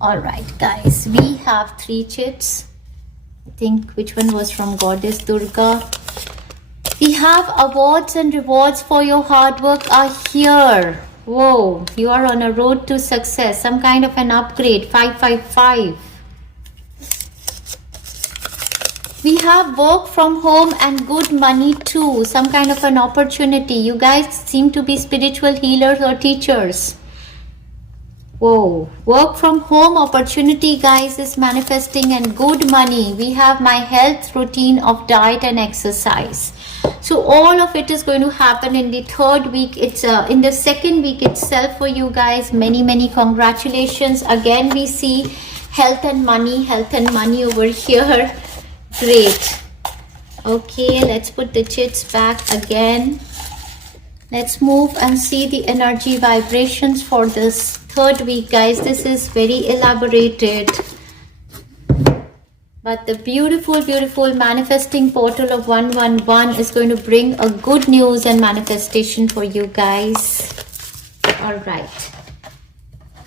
All right, guys, we have three chits. I think which one was from Goddess Durga. We have awards and rewards for your hard work are here. Whoa, you are on a road to success, some kind of an upgrade. 555. We have work from home and good money too, some kind of an opportunity. You guys seem to be spiritual healers or teachers. Whoa, work from home opportunity, guys, is manifesting, and good money. We have my health routine of diet and exercise. So all of it is going to happen in the third week. It's in the second week itself for you guys. Many congratulations. Again, we see health and money over here. Great. Okay, let's put the chits back again. Let's move and see the energy vibrations for this third week, guys. This is very elaborated, but the beautiful manifesting portal of 111 is going to bring a good news and manifestation for you guys. All right,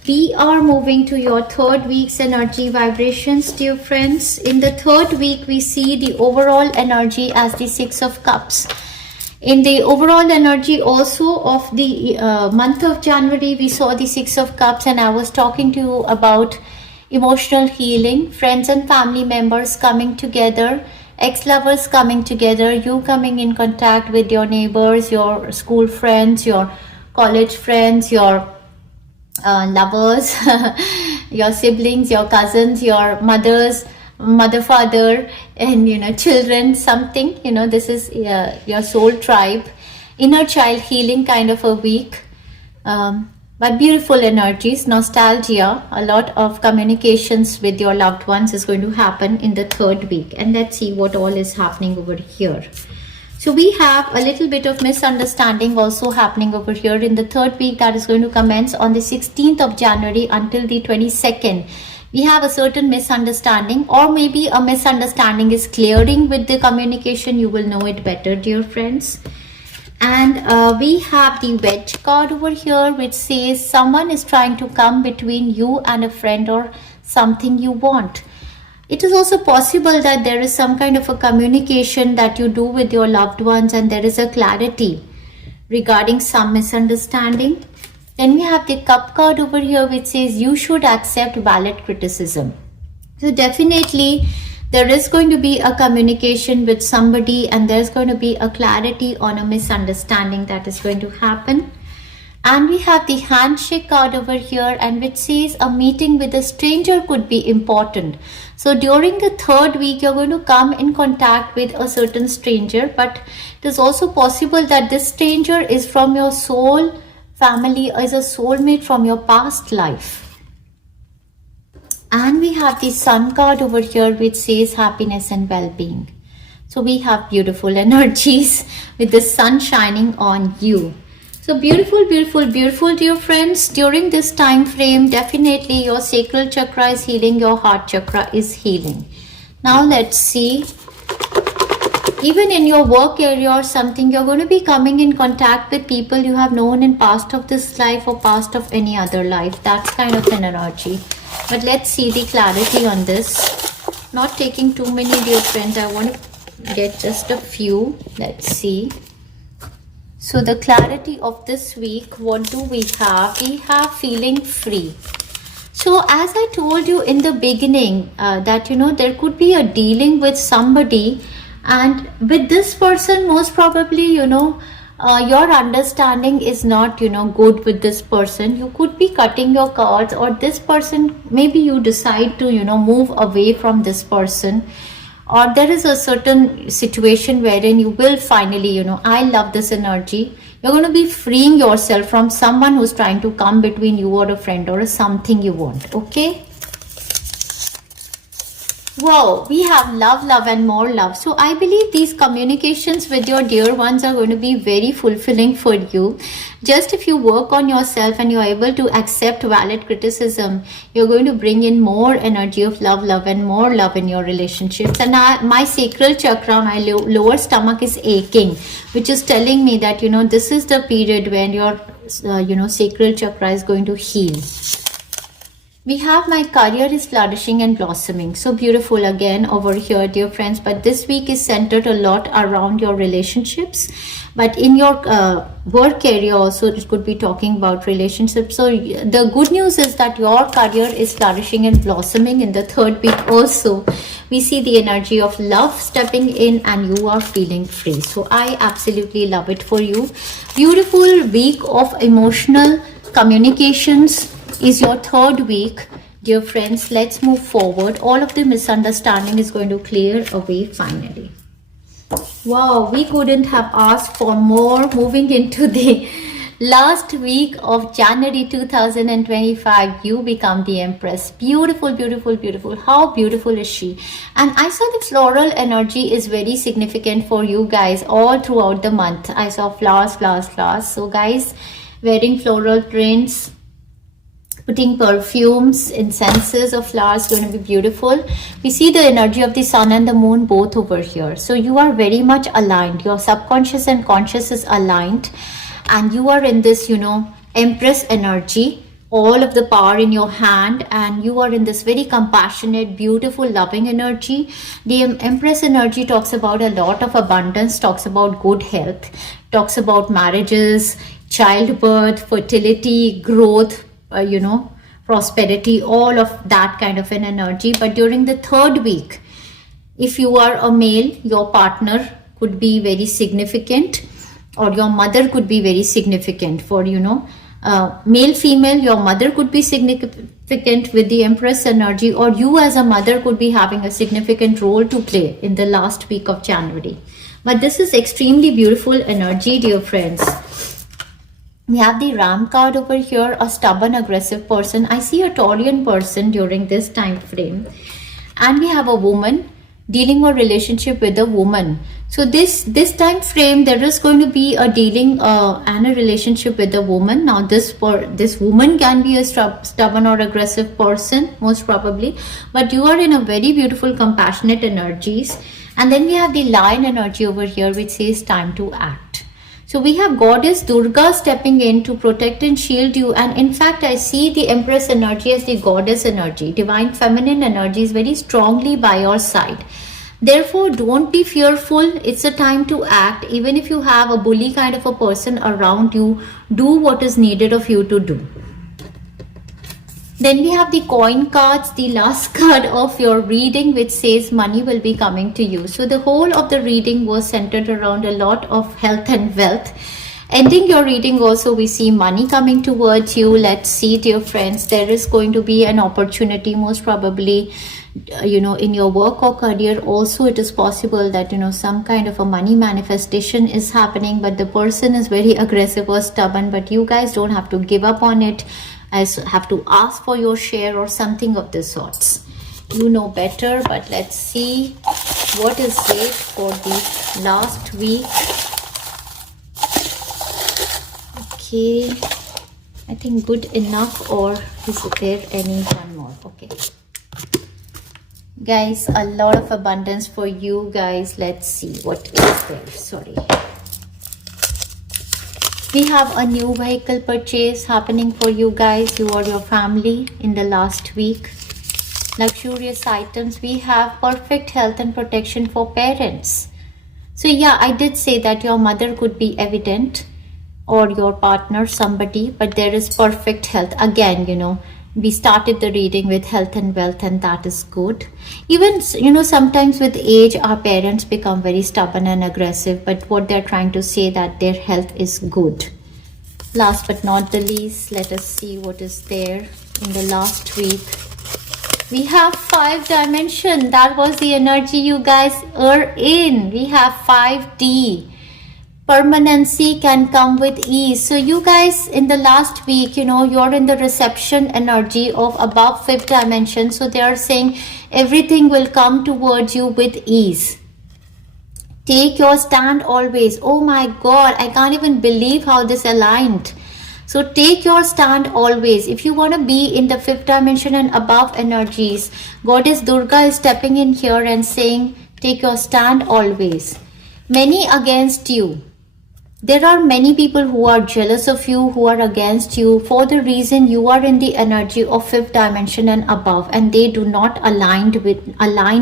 we are moving to your third week's energy vibrations, dear friends. In the third week, we see the overall energy as the Six of Cups. In the overall energy also of the month of January, we saw the Six of Cups, and I was talking to you about emotional healing, friends and family members coming together, ex-lovers coming together, you coming in contact with your neighbors, your school friends, your college friends, your lovers, your siblings, your cousins, your mother, father, and children, something, this is your soul tribe, inner child healing kind of a week. But beautiful energies, nostalgia, a lot of communications with your loved ones is going to happen in the third week. And let's see what all is happening over here. So we have a little bit of misunderstanding also happening over here in the third week that is going to commence on the 16th of January until the 22nd. We have a certain misunderstanding, or maybe a misunderstanding is clearing with the communication. You will know it better, dear friends. And we have the wedge card over here, which says someone is trying to come between you and a friend or something you want. It is also possible that there is some kind of a communication that you do with your loved ones and there is a clarity regarding some misunderstanding. Then we have the cup card over here, which says you should accept valid criticism. So definitely there is going to be a communication with somebody and there's going to be a clarity on a misunderstanding that is going to happen. And we have the handshake card over here, and which says a meeting with a stranger could be important. So during the third week, you're going to come in contact with a certain stranger, but it is also possible that this stranger is from your soul family, is a soulmate from your past life. And we have the sun card over here, which says happiness and well-being. So we have beautiful energies with the sun shining on you. So beautiful, beautiful, beautiful, dear friends. During this time frame, definitely your sacral chakra is healing, your heart chakra is healing. Now let's see. Even in your work area or something, you're going to be coming in contact with people you have known in past of this life or past of any other life. That's kind of an energy. But let's see the clarity on this. Not taking too many, dear friends. I want to get just a few. Let's see. So the clarity of this week, what do we have? We have feeling free. So as I told you in the beginning, that there could be a dealing with somebody, and with this person most probably your understanding is not good with this person. You could be cutting your cards, or this person, maybe you decide to move away from this person. Or there is a certain situation wherein you will finally, I love this energy. You're going to be freeing yourself from someone who's trying to come between you or a friend or something you want. Okay. Wow, we have love, love and more love. So I believe these communications with your dear ones are going to be very fulfilling for you. Just if you work on yourself and you're able to accept valid criticism, you're going to bring in more energy of love, love and more love in your relationships. And my sacral chakra, my lower stomach is aching, which is telling me that, this is the period when your, sacral chakra is going to heal. We have my career is flourishing and blossoming. So beautiful again over here, dear friends. But this week is centered a lot around your relationships. But in your work area also, it could be talking about relationships. So the good news is that your career is flourishing and blossoming in the third week also. We see the energy of love stepping in and you are feeling free. So I absolutely love it for you. Beautiful week of emotional communications is your third week, dear friends. Let's move forward. All of the misunderstanding is going to clear away finally. Wow, we couldn't have asked for more. Moving into the last week of January 2025, you become the Empress. Beautiful, beautiful, beautiful. How beautiful is she? And I saw the floral energy is very significant for you guys all throughout the month. I saw flowers, flowers, flowers. So guys, wearing floral prints, putting perfumes, incenses of flowers, going to be beautiful. We see the energy of the sun and the moon both over here. So you are very much aligned. Your subconscious and conscious is aligned. And you are in this, Empress energy. All of the power in your hand. And you are in this very compassionate, beautiful, loving energy. The Empress energy talks about a lot of abundance, talks about good health, talks about marriages, childbirth, fertility, growth, prosperity, all of that kind of an energy. But during the third week, if you are a male, your partner could be very significant, or your mother could be very significant. For male, female, your mother could be significant with the Empress energy, or you as a mother could be having a significant role to play in the last week of January. But this is extremely beautiful energy, dear friends. We have the Ram card over here, a stubborn, aggressive person. I see a Taurian person during this time frame. And we have a woman dealing a relationship with a woman. So this time frame, there is going to be a dealing and a relationship with a woman. Now this woman can be a stubborn or aggressive person, most probably, but you are in a very beautiful, compassionate energies. And then we have the lion energy over here, which says time to act. So we have Goddess Durga stepping in to protect and shield you. And in fact, I see the Empress energy as the goddess energy. Divine feminine energy is very strongly by your side. Therefore, don't be fearful. It's a time to act. Even if you have a bully kind of a person around you, do what is needed of you to do. Then we have the coin cards, the last card of your reading, which says money will be coming to you. So the whole of the reading was centered around a lot of health and wealth. Ending your reading also, we see money coming towards you. Let's see, dear friends, there is going to be an opportunity, most probably, in your work or career. Also, it is possible that, some kind of a money manifestation is happening, but the person is very aggressive or stubborn, but you guys don't have to give up on it. I have to ask for your share or something of the sorts. You know better, but let's see what is it for the last week. Okay, I think good enough, or is there any one more? Okay, guys, a lot of abundance for you guys. Let's see what is there. Sorry. We have a new vehicle purchase happening for you guys, you or your family, in the last week. Luxurious items. We have perfect health and protection for parents. So yeah, I did say that your mother could be evident, or your partner, somebody, but there is perfect health. Again, we started the reading with health and wealth, and that is good. Even, sometimes with age, our parents become very stubborn and aggressive, but what they're trying to say that their health is good. Last but not the least, let us see what is there in the last week. We have 5 dimension. That was the energy you guys are in. We have 5D. Permanency can come with ease. So you guys in the last week, you're in the reception energy of above 5th dimension. So they are saying everything will come towards you with ease. Take your stand always. Oh my God, I can't even believe how this aligned. So take your stand always. If you want to be in the 5th dimension and above energies, Goddess Durga is stepping in here and saying, take your stand always. Many against you. There are many people who are jealous of you, who are against you for the reason you are in the energy of 5th dimension and above, and they do not align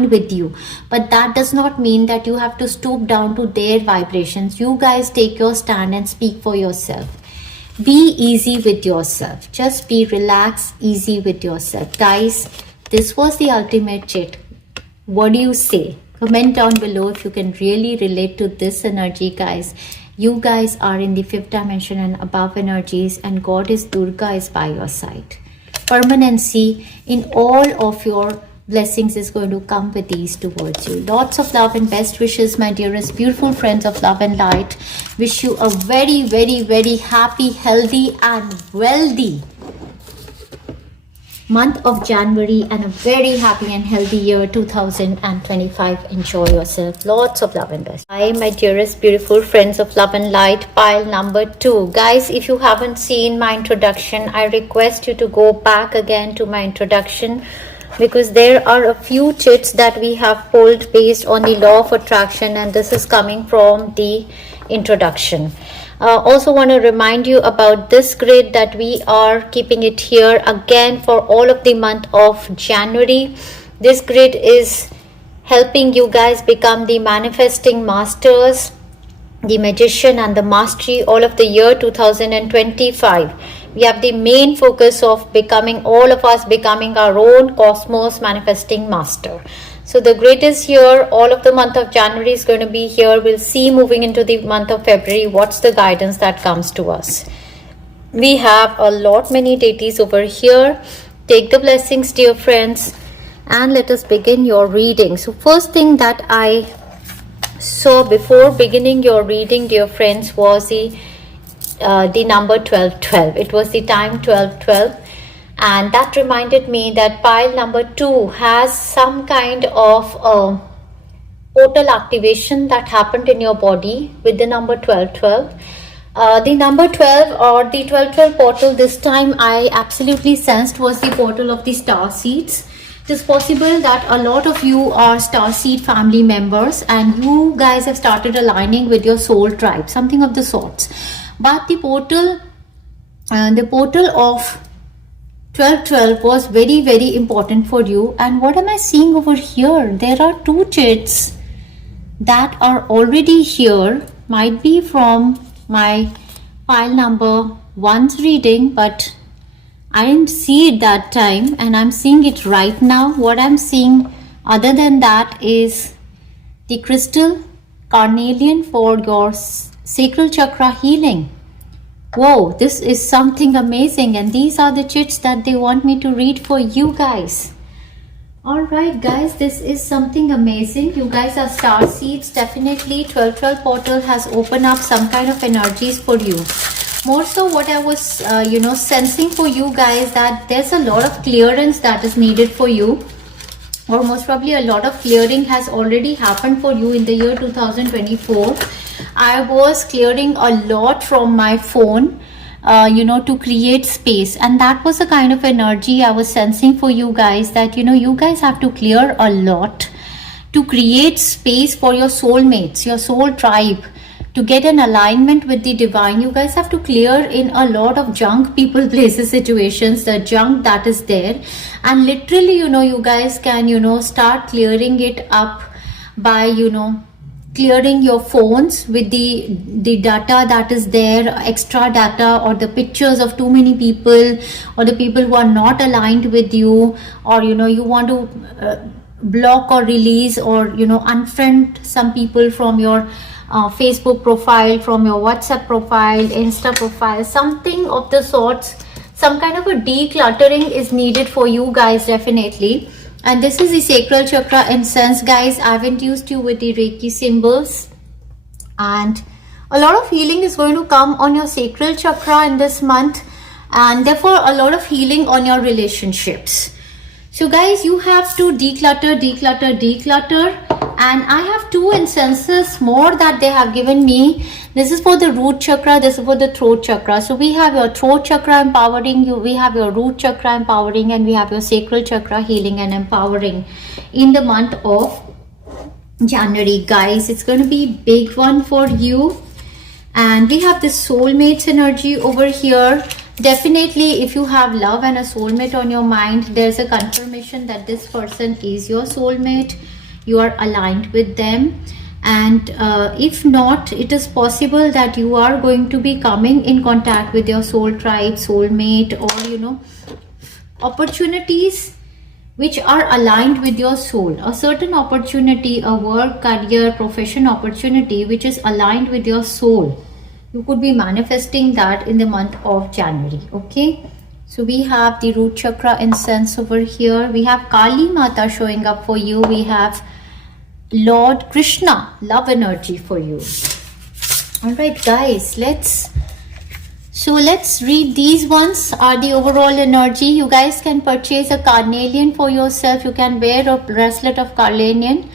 with you. But that does not mean that you have to stoop down to their vibrations. You guys take your stand and speak for yourself. Be easy with yourself. Just be relaxed, easy with yourself. Guys, this was the ultimate chit. What do you say? Comment down below if you can really relate to this energy, guys. You guys are in the 5th dimension and above energies, and Goddess Durga is by your side. Permanency in all of your blessings is going to come with ease towards you. Lots of love and best wishes, my dearest beautiful friends of love and light. Wish you a very, very, very happy, healthy and wealthy month of January, and a very happy and healthy year 2025. Enjoy yourself. Lots of love and best. Hi, my dearest beautiful friends of love and light, pile number 2. Guys, if you haven't seen my introduction, I request you to go back again to my introduction, because there are a few chits that we have pulled based on the law of attraction, and this is coming from the introduction. Also want to remind you about this grid that we are keeping it here again for all of the month of January. This grid is helping you guys become the manifesting masters, the magician and the mastery all of the year 2025. We have the main focus of becoming, all of us becoming our own cosmos manifesting master. So the grid is here. All of the month of January is going to be here. We'll see moving into the month of February what's the guidance that comes to us. We have a lot many deities over here. Take the blessings, dear friends, and let us begin your reading. So first thing that I saw before beginning your reading, dear friends, was the the number 1212. It was the time 1212, and that reminded me that pile number 2 has some kind of portal activation that happened in your body with the number 1212. The number 12 or the 1212 portal this time I absolutely sensed was the portal of the star seeds. It is possible that a lot of you are star seed family members and you guys have started aligning with your soul tribe, something of the sorts. But the portal of 1212 was very, very important for you. And what am I seeing over here? There are 2 chits that are already here, might be from my pile number 1's reading, but I didn't see it that time and I'm seeing it right now. What I'm seeing other than that is the crystal carnelian for your sacral chakra healing. Whoa, this is something amazing, and these are the chits that they want me to read for you guys. Alright guys, this is something amazing. You guys are star seeds. Definitely 1212 portal has opened up some kind of energies for you. More so what I was sensing for you guys, that there's a lot of clearance that is needed for you, or most probably a lot of clearing has already happened for you in the year 2024. I was clearing a lot from my phone to create space, and that was the kind of energy I was sensing for you guys, that you guys have to clear a lot to create space for your soulmates, your soul tribe, to get an alignment with the divine. You guys have to clear in a lot of junk, people, places, situations, the junk that is there, and literally you guys can start clearing it up by clearing your phones with the data that is there, extra data, or the pictures of too many people, or the people who are not aligned with you, or you want to block or release or unfriend some people from your Facebook profile, from your WhatsApp profile, Insta profile, something of the sorts. Some kind of a decluttering is needed for you guys, definitely. And this is the sacral chakra incense, guys. I've induced you with the Reiki symbols, and a lot of healing is going to come on your sacral chakra in this month, and therefore a lot of healing on your relationships. So guys, you have to declutter, and I have 2 incenses more that they have given me. This is for the root chakra, this is for the throat chakra. So we have your throat chakra empowering you, we have your root chakra empowering, and we have your sacral chakra healing and empowering in the month of January. Guys, it's going to be a big one for you. And we have this soulmates energy over here. Definitely, if you have love and a soulmate on your mind, there's a confirmation that this person is your soulmate. You are aligned with them, and if not, it is possible that you are going to be coming in contact with your soul tribe, soulmate, or opportunities which are aligned with your soul. A certain opportunity, a work, career, profession opportunity which is aligned with your soul. You could be manifesting that in the month of January. Okay, so we have the root chakra incense over here. We have Kali Mata showing up for you. We have Lord Krishna, love energy for you. All right guys, let's read these ones. Are the overall energy. You guys can purchase a carnelian for yourself. You can wear a bracelet of carnelian.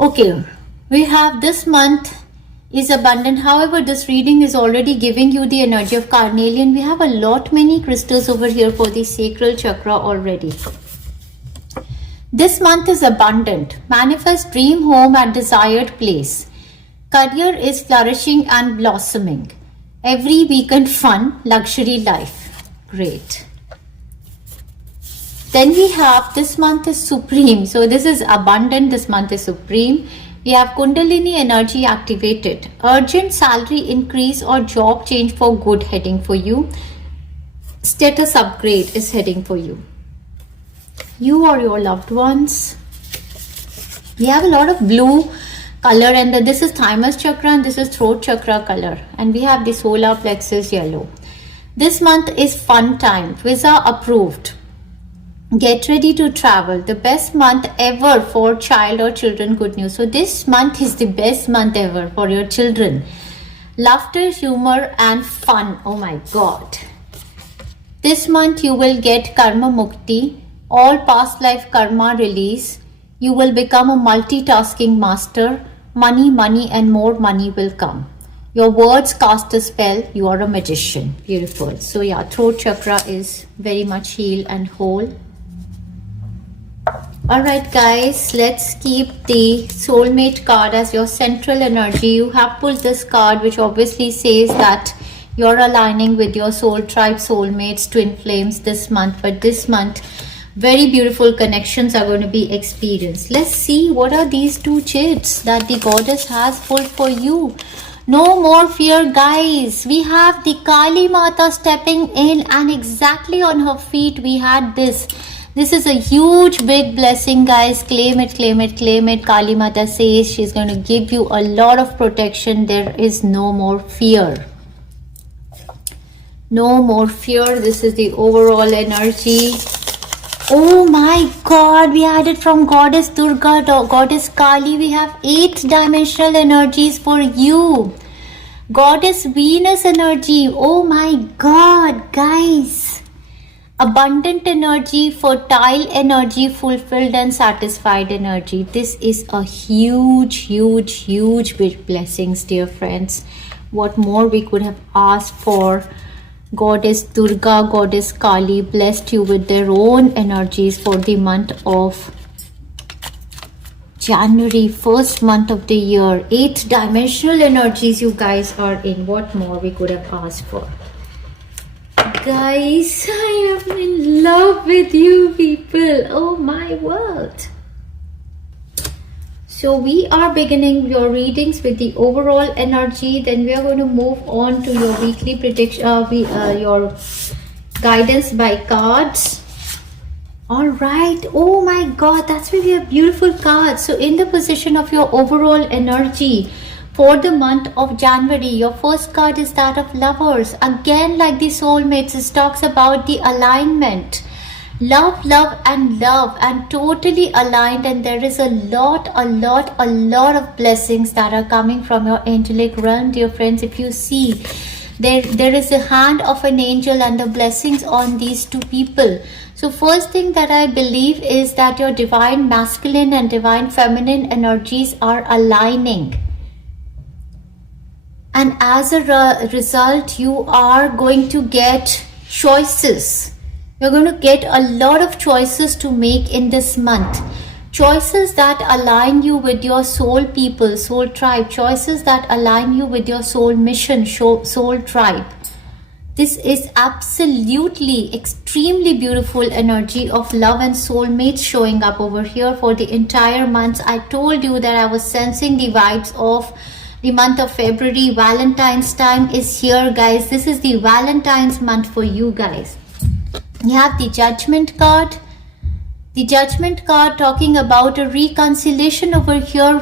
Okay, we have this month is abundant. However, this reading is already giving you the energy of carnelian. We have a lot many crystals over here for the sacral chakra already. This month is abundant. Manifest dream home at desired place. Career is flourishing and blossoming. Every weekend fun, luxury life. Great. Then we have this month is supreme. So this is abundant. This month is supreme. We have Kundalini energy activated. Urgent salary increase or job change for good heading for you. Status upgrade is heading for you. You or your loved ones. We have a lot of blue color, and this is thymus chakra and this is throat chakra color, and we have the solar plexus yellow. This month is fun time. Visa approved. Get ready to travel. The best month ever for child or children good news. So this month is the best month ever for your children. laughter, humor and fun. Oh my god. This month you will get karma mukti, all past life karma release. You will become a multitasking master. Money and more money will come. Your words cast a spell. You are a magician. Beautiful. So yeah, throat chakra is very much healed and whole. Alright guys, let's keep the soulmate card as your central energy. You have pulled this card, which obviously says that you're aligning with your soul tribe, soulmates, twin flames this month. But this month, very beautiful connections are going to be experienced. Let's see what are these two chits that the goddess has pulled for you. No more fear, guys. We have the Kali Mata stepping in, and exactly on her feet we had this. This is a huge big blessing, guys. Claim it, claim it, claim it. Kali Mata says she's going to give you a lot of protection. There is no more fear. No more fear. This is the overall energy. Oh my god, we had it from Goddess Durga, Goddess Kali. We have 8 dimensional energies for you. Goddess Venus energy. Oh my god, guys. Abundant energy, fertile energy, fulfilled and satisfied energy. This is a huge big blessings, dear friends. What more we could have asked for. Goddess Durga, Goddess Kali blessed you with their own energies for the month of January, first month of the year. 8 dimensional energies you guys are in. What more we could have asked for. Guys, I am in love with you people. Oh my world. So we are beginning your readings with the overall energy. Then we are going to move on to your weekly prediction, your guidance by cards. All right. Oh my god, that's really a beautiful card. So in the position of your overall energy for the month of January, your first card is that of Lovers. Again, like the soulmates, it talks about the alignment. Love and totally aligned, and there is a lot of blessings that are coming from your angelic realm, dear friends. If you see, there is a hand of an angel and the blessings on these two people. So first thing that I believe is that your divine masculine and divine feminine energies are aligning, and as a result you are going to get choices. You're going to get a lot of choices to make in this month. Choices that align you with your soul people, soul tribe. Choices that align you with your soul mission, soul tribe. This is absolutely extremely beautiful energy of love and soulmates showing up over here for the entire month. I told you that I was sensing the vibes of the month of February. Valentine's time is here, guys. This is the Valentine's month for you guys. You have the Judgment card. The Judgment card talking about a reconciliation over here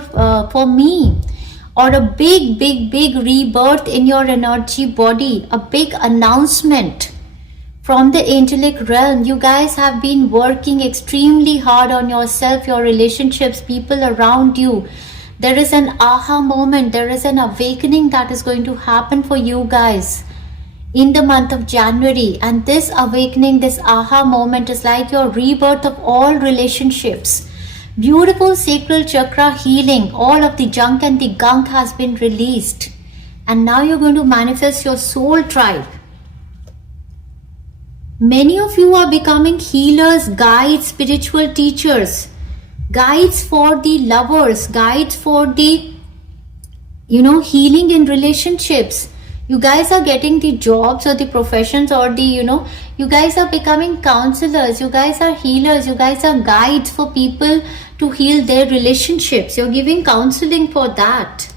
for me, or a big rebirth in your energy body, a big announcement from the angelic realm. You guys have been working extremely hard on yourself, your relationships, people around you. There is an aha moment, there is an awakening that is going to happen for you guys in the month of January. And this awakening, this aha moment is like your rebirth of all relationships. Beautiful sacral chakra healing. All of the junk and the gunk has been released. And now you're going to manifest your soul tribe. Many of you are becoming healers, guides, spiritual teachers. Guides for the lovers. Guides for the, healing in relationships. You guys are getting the jobs or the professions, or the, you guys are becoming counselors. You guys are healers. You guys are guides for people to heal their relationships. You're giving counseling for that.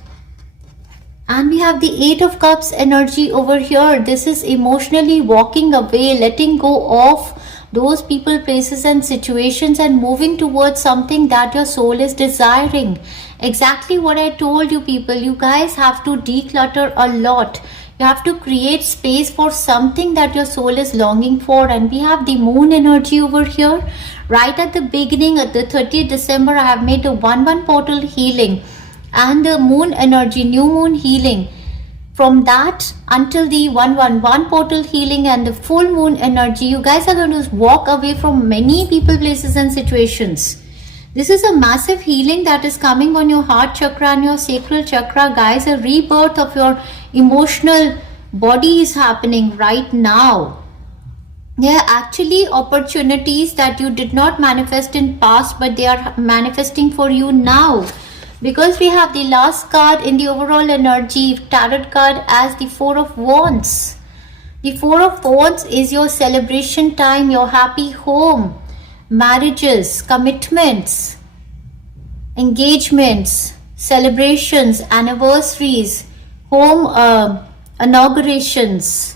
And we have the 8 of Cups energy over here. This is emotionally walking away, letting go of those people, places and situations, and moving towards something that your soul is desiring. Exactly what I told you people. You guys have to declutter a lot. You have to create space for something that your soul is longing for. And we have the moon energy over here. Right at the beginning, at the 30th December, I have made a 1-1 portal healing and the moon energy, new moon healing. From that until the 111 portal healing and the full moon energy, you guys are going to walk away from many people, places and situations. This is a massive healing that is coming on your heart chakra and your sacral chakra, guys. A rebirth of your emotional body is happening right now. There are actually opportunities that you did not manifest in past, but they are manifesting for you now. Because we have the last card in the overall energy tarot card as the Four of Wands. The Four of Wands is your celebration time, your happy home, marriages, commitments, engagements, celebrations, anniversaries, home inaugurations.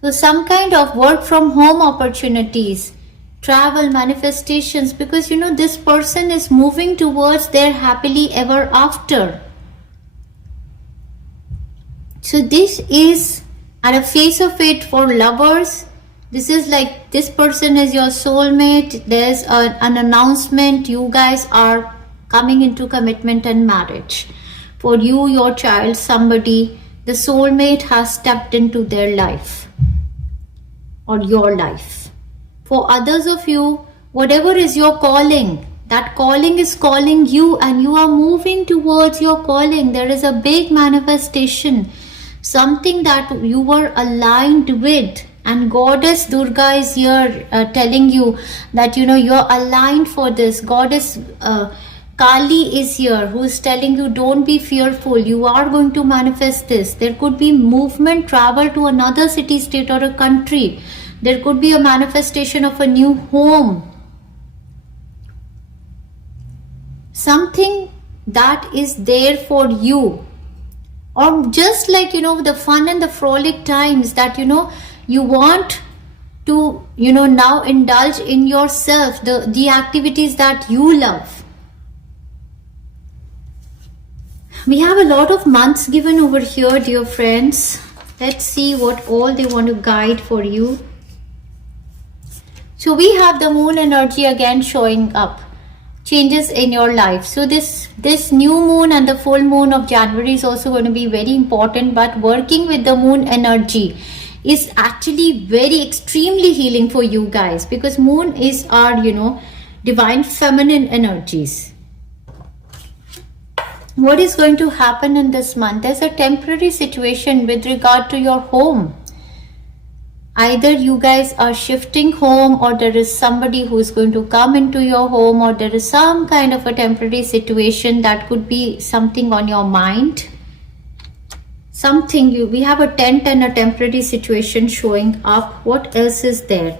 So some kind of work from home opportunities, travel, manifestations, because you know this person is moving towards their happily ever after. So this is at a face of it for lovers. This is like this person is your soulmate. There's an announcement. You guys are coming into commitment and marriage. For you, your child, somebody, the soulmate has stepped into their life or your life. For others of you, whatever is your calling, that calling is calling you and you are moving towards your calling. There is a big manifestation, something that you were aligned with, and Goddess Durga is here telling you that you know you're aligned for this. Goddess Kali is here who is telling you don't be fearful, you are going to manifest this. There could be movement, travel to another city, state or a country. There could be a manifestation of a new home. Something that is there for you. Or just like, you know, the fun and the frolic times that, you know, you want to, you know, now indulge in yourself, the activities that you love. We have a lot of months given over here, dear friends. Let's see what all they want to guide for you. So we have the moon energy again showing up, changes in your life. So this new moon and the full moon of January is also going to be very important, but working with the moon energy is actually very extremely healing for you guys, because moon is our, you know, divine feminine energies. What is going to happen in this month? There's a temporary situation with regard to your home. Either you guys are shifting home, or there is somebody who is going to come into your home, or there is some kind of a temporary situation that could be something on your mind. We have a tent and a temporary situation showing up. What else is there?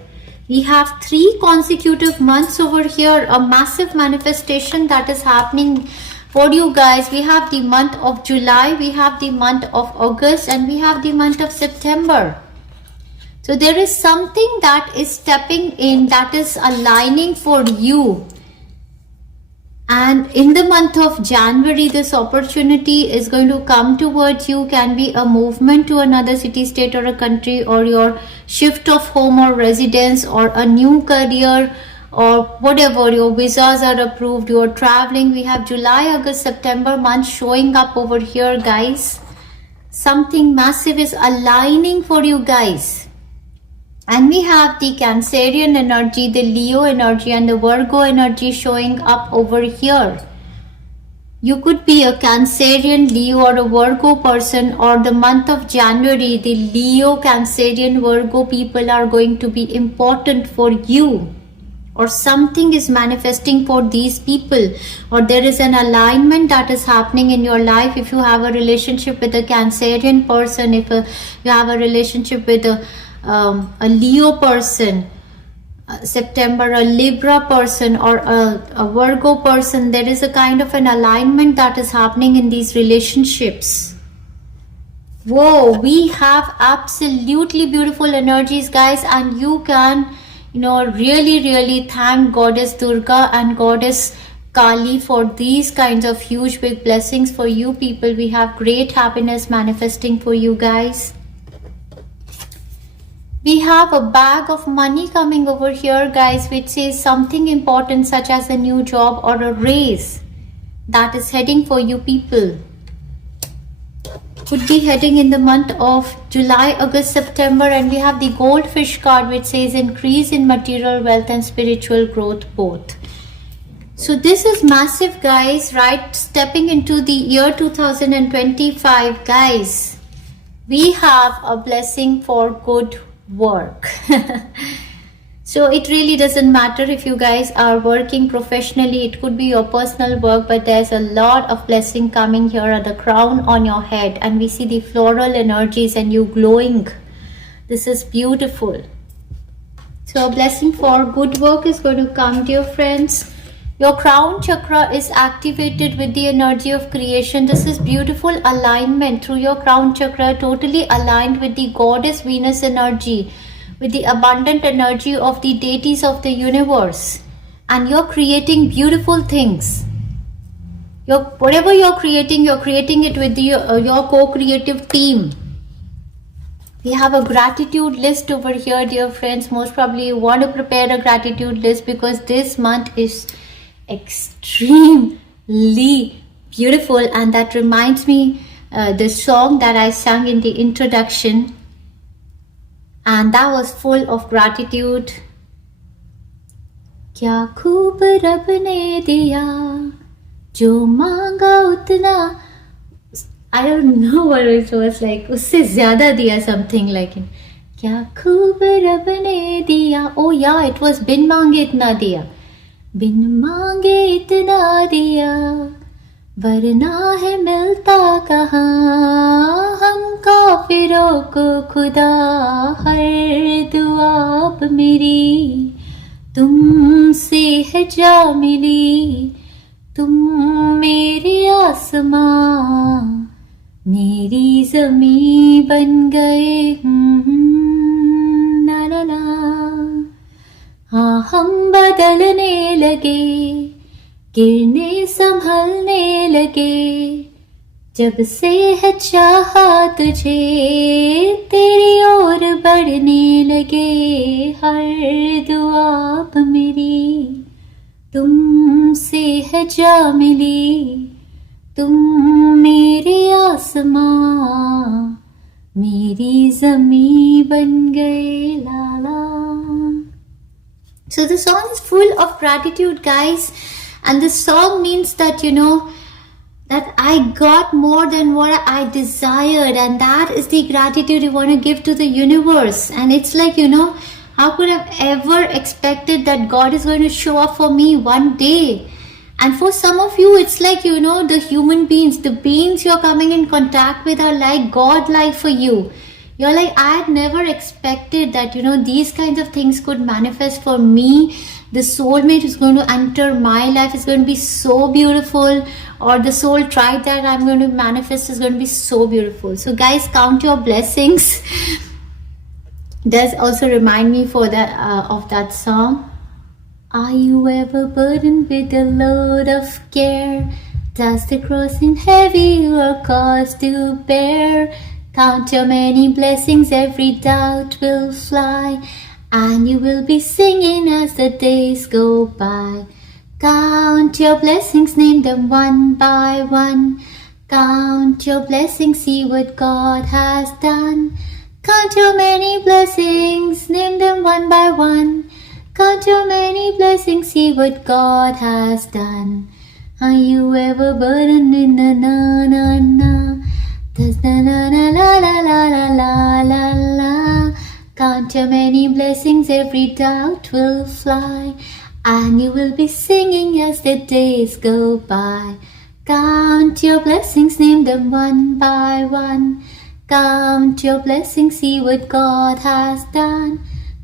We have 3 consecutive months over here, a massive manifestation that is happening for you guys. We have the month of July, we have the month of August, and we have the month of September. So there is something that is stepping in, that is aligning for you. And in the month of January, this opportunity is going to come towards you. Can be a movement to another city, state or a country, or your shift of home or residence, or a new career, or whatever. Your visas are approved, you are traveling. We have July, August, September months showing up over here, guys. Something massive is aligning for you guys. And we have the Cancerian energy, the Leo energy, and the Virgo energy showing up over here. You could be a Cancerian, Leo, or a Virgo person, or the month of January, the Leo, Cancerian, Virgo people are going to be important for you. Or something is manifesting for these people, or there is an alignment that is happening in your life. If you have a relationship with a Cancerian person, if you have a relationship with a Leo person, September, a Libra person, or a Virgo person, there is a kind of an alignment that is happening in these relationships. Whoa, we have absolutely beautiful energies, guys, and you can, you know, really thank Goddess Durga and Goddess Kali for these kinds of huge big blessings for you people. We have great happiness manifesting for you guys. We have a bag of money coming over here, guys, which says something important such as a new job or a raise that is heading for you people. could be heading in the month of July, August, September, and we have the goldfish card which says increase in material wealth and spiritual growth both. So this is massive, guys, right? Stepping into the year 2025, guys, we have a blessing for good work. So it really doesn't matter if you guys are working professionally, it could be your personal work, but there's a lot of blessing coming here at the crown on your head, and we see the floral energies and you glowing. This is beautiful. So a blessing for good work is going to come, dear friends. Your crown chakra is activated with the energy of creation. This is beautiful alignment through your crown chakra, totally aligned with the goddess Venus energy, with the abundant energy of the deities of the universe, and you're creating beautiful things. Whatever you're creating it with your co-creative team. We have a gratitude list over here, dear friends. Most probably you want to prepare a gratitude list because this month is extremely beautiful, and that reminds me the song that I sang in the introduction, and that was full of gratitude. क्या खूब रब ने दिया जो मांगा उतना, I don't know what it was like, उससे ज़्यादा दिया, something like it. क्या खूब रब ने दिया, oh yeah, it was बिन मांगे इतना दिया, बिन मांगे इतना दिया, वरना है मिलता कहाँ हम काफिरों को खुदा, हर दुआ अब मेरी तुमसे है जा मिली, तुम मेरे आसमां मेरी ज़मीं बन गए, ना ना ना। हाँ हम बदलने लगे, गिरने संभलने लगे, जब से है चाहा तुझे तेरी ओर बढ़ने लगे, हर दुआ अब मेरी तुमसे है जा मिली, तुम मेरे आसमां मेरी ज़मीं बन गए, ला ला। So the song is full of gratitude, guys. And this song means that, you know, that I got more than what I desired. And that is the gratitude you want to give to the universe. And it's like, you know, how could I have ever expected that God is going to show up for me one day? And for some of you, it's like, you know, the human beings, the beings you're coming in contact with are like God-like for you. You're like, I had never expected that, you know, these kinds of things could manifest for me. The soulmate is going to enter my life is going to be so beautiful, or the soul tribe that I'm going to manifest is going to be so beautiful. So guys, count your blessings. Does also remind me for that of that song. Are you ever burdened with a load of care? Does the cross seem heavy or cause to bear? Count your many blessings, every doubt will fly, and you will be singing as the days go by. Count your blessings, name them one by one. Count your blessings, see what God has done. Count your many blessings, name them one by one. Count your many blessings, see what God has done. Are you ever burdened in the na na na? Does na na na la la la la la la la. Count your many blessings, every doubt will fly, and you will be singing as the days go by. Count your blessings, name them one by one. Count your blessings, see what God has done.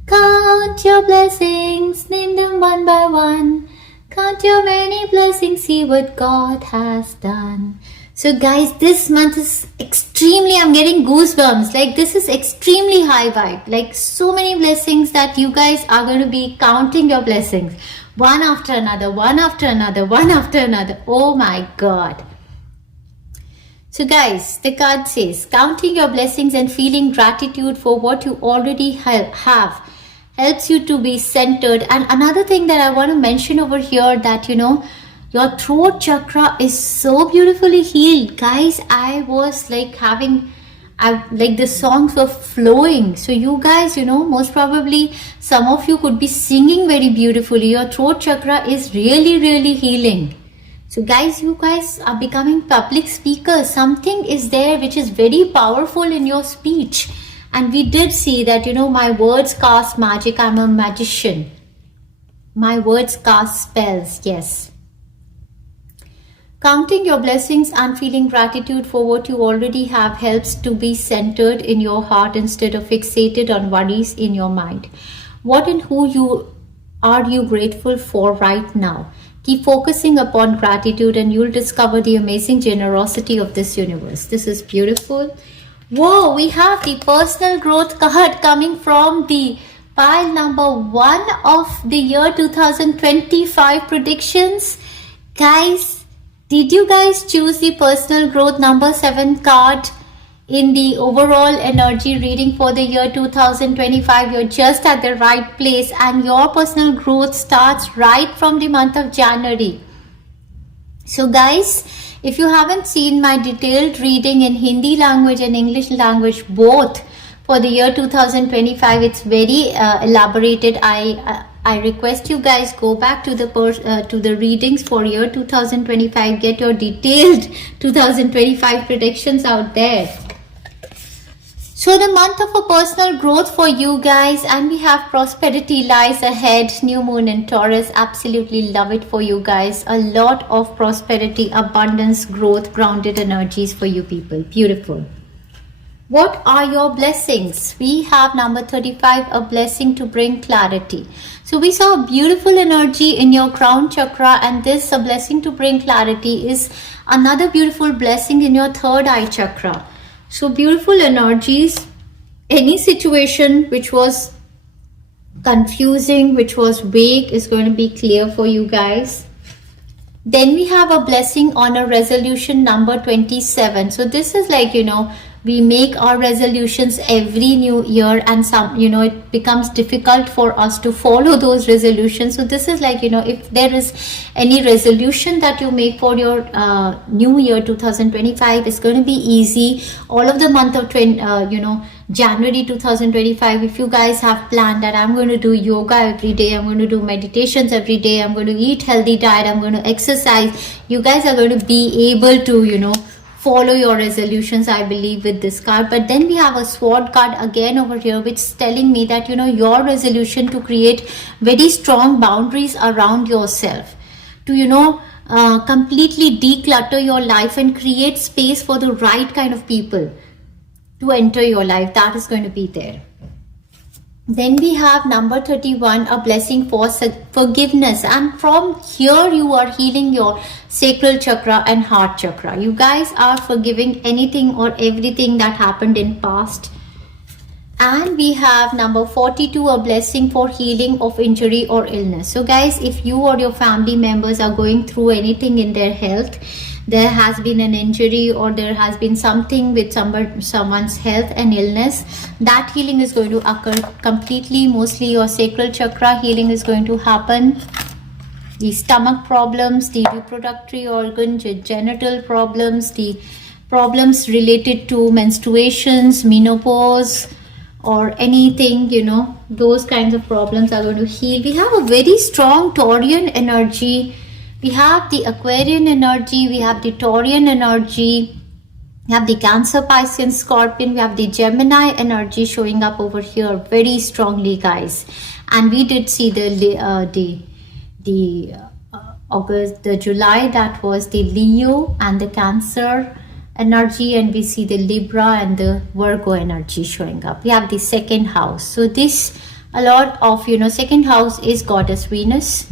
Count your blessings, name them one by one. Count your many blessings, see what God has done. So guys, this month is extremely, I'm getting goosebumps. Like, this is extremely high vibe. Like, so many blessings that you guys are going to be counting your blessings. One after another, one after another, one after another. Oh my God. So guys, the card says, counting your blessings and feeling gratitude for what you already have helps you to be centered. And another thing that I want to mention over here that, you know, Your throat chakra is so beautifully healed. Guys, I was like like the songs were flowing. So you guys, most probably some of you could be singing very beautifully. Your throat chakra is really, really healing. So guys, you guys are becoming public speakers. Something is there which is very powerful in your speech. And we did see that, my words cast magic. I'm a magician. My words cast spells. Yes. Counting your blessings and feeling gratitude for what you already have helps to be centered in your heart instead of fixated on worries in your mind. What and who are you grateful for right now? Keep focusing upon gratitude and you'll discover the amazing generosity of this universe. This is beautiful. Whoa, we have the personal growth card coming from the pile number 1 of the year 2025 predictions. Guys, did you guys choose the personal growth number 7 card in the overall energy reading for the year 2025? You're just at the right place, and your personal growth starts right from the month of January. So guys, if you haven't seen my detailed reading in Hindi language and English language both for the year 2025, it's very elaborated. I request you guys go back to the readings for year 2025. Get your detailed 2025 predictions out there. So the month of a personal growth for you guys, and we have prosperity lies ahead. New moon in Taurus. Absolutely love it for you guys. A lot of prosperity, abundance, growth, grounded energies for you people. Beautiful. What are your blessings? We have number 35, a blessing to bring clarity. So we saw a beautiful energy in your crown chakra, and this, a blessing to bring clarity, is another beautiful blessing in your third eye chakra. So beautiful energies. Any situation which was confusing, which was vague, is going to be clear for you guys. Then we have a blessing on a resolution number 27. So this is like, we make our resolutions every new year, and it becomes difficult for us to follow those resolutions. So this is like, if there is any resolution that you make for your new year 2025, it's going to be easy. All of the month of January 2025, if you guys have planned that I'm going to do yoga every day, I'm going to do meditations every day, I'm going to eat healthy diet, I'm going to exercise, you guys are going to be able to, follow your resolutions, I believe, with this card. But then we have a sword card again over here, which is telling me that, your resolution to create very strong boundaries around yourself, to, completely declutter your life and create space for the right kind of people to enter your life. That is going to be there. Then we have number 31, a blessing for forgiveness. And from here, you are healing your sacral chakra and heart chakra. You guys are forgiving anything or everything that happened in past. And we have number 42, a blessing for healing of injury or illness. So guys, if you or your family members are going through anything in their health, there has been an injury or there has been something with someone's health and illness, that healing is going to occur completely. Mostly your sacral chakra healing is going to happen. The stomach problems, the reproductory organ, genital problems, the problems related to menstruations, menopause, or anything, those kinds of problems are going to heal. We have a very strong Taurian energy. We have the Aquarian energy, we have the Taurian energy, we have the Cancer, Pisces, Scorpion, we have the Gemini energy showing up over here very strongly, guys. And we did see the July, that was the Leo and the Cancer energy, and we see the Libra and the Virgo energy showing up. We have the second house. So this, a lot of, second house is Goddess Venus.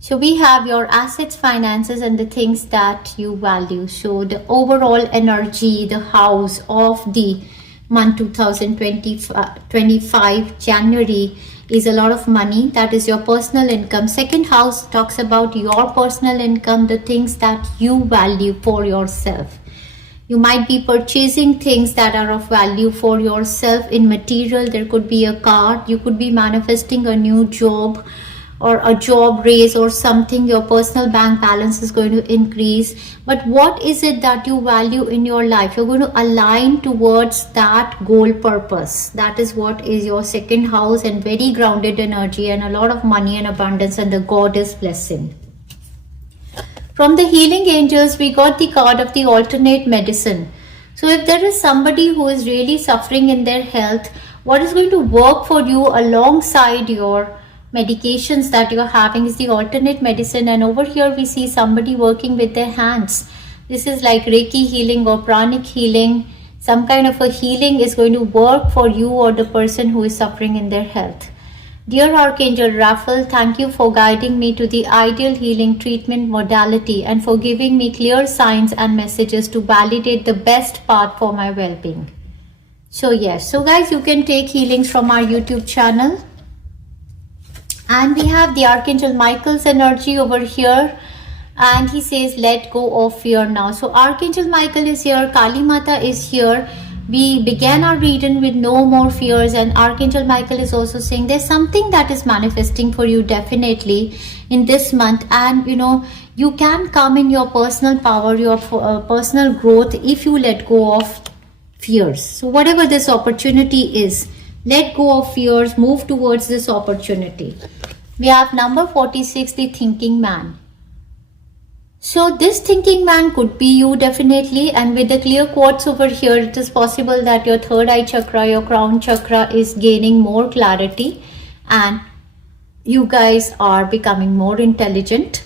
So we have your assets, finances, and the things that you value. So the overall energy, the house of the month 2025 January is a lot of money. That is your personal income. Second house talks about your personal income, the things that you value for yourself. You might be purchasing things that are of value for yourself in material. There could be a car. You could be manifesting a new job, or a job raise or something. Your personal bank balance is going to increase. But what is it that you value in your life? You're going to align towards that goal purpose. That is what is your second house, and very grounded energy and a lot of money and abundance and the goddess blessing. From the healing angels, we got the card of the alternate medicine. So if there is somebody who is really suffering in their health, what is going to work for you alongside your medications that you're having is the alternate medicine. And over here we see somebody working with their hands. This is like Reiki healing or pranic healing. Some kind of a healing is going to work for you or the person who is suffering in their health. Dear Archangel Raphael, thank you for guiding me to the ideal healing treatment modality and for giving me clear signs and messages to validate the best path for my well-being. So yes, so guys, you can take healings from our YouTube channel. And we have the Archangel Michael's energy over here. And he says, let go of fear now. So Archangel Michael is here, Kali Mata is here. We began our reading with no more fears, and Archangel Michael is also saying there's something that is manifesting for you definitely in this month. And you can come in your personal power, your personal growth if you let go of fears. So whatever this opportunity is, let go of fears, move towards this opportunity. We have number 46, the thinking man. So this thinking man could be you definitely, and with the clear quartz over here, it is possible that your third eye chakra, your crown chakra is gaining more clarity and you guys are becoming more intelligent.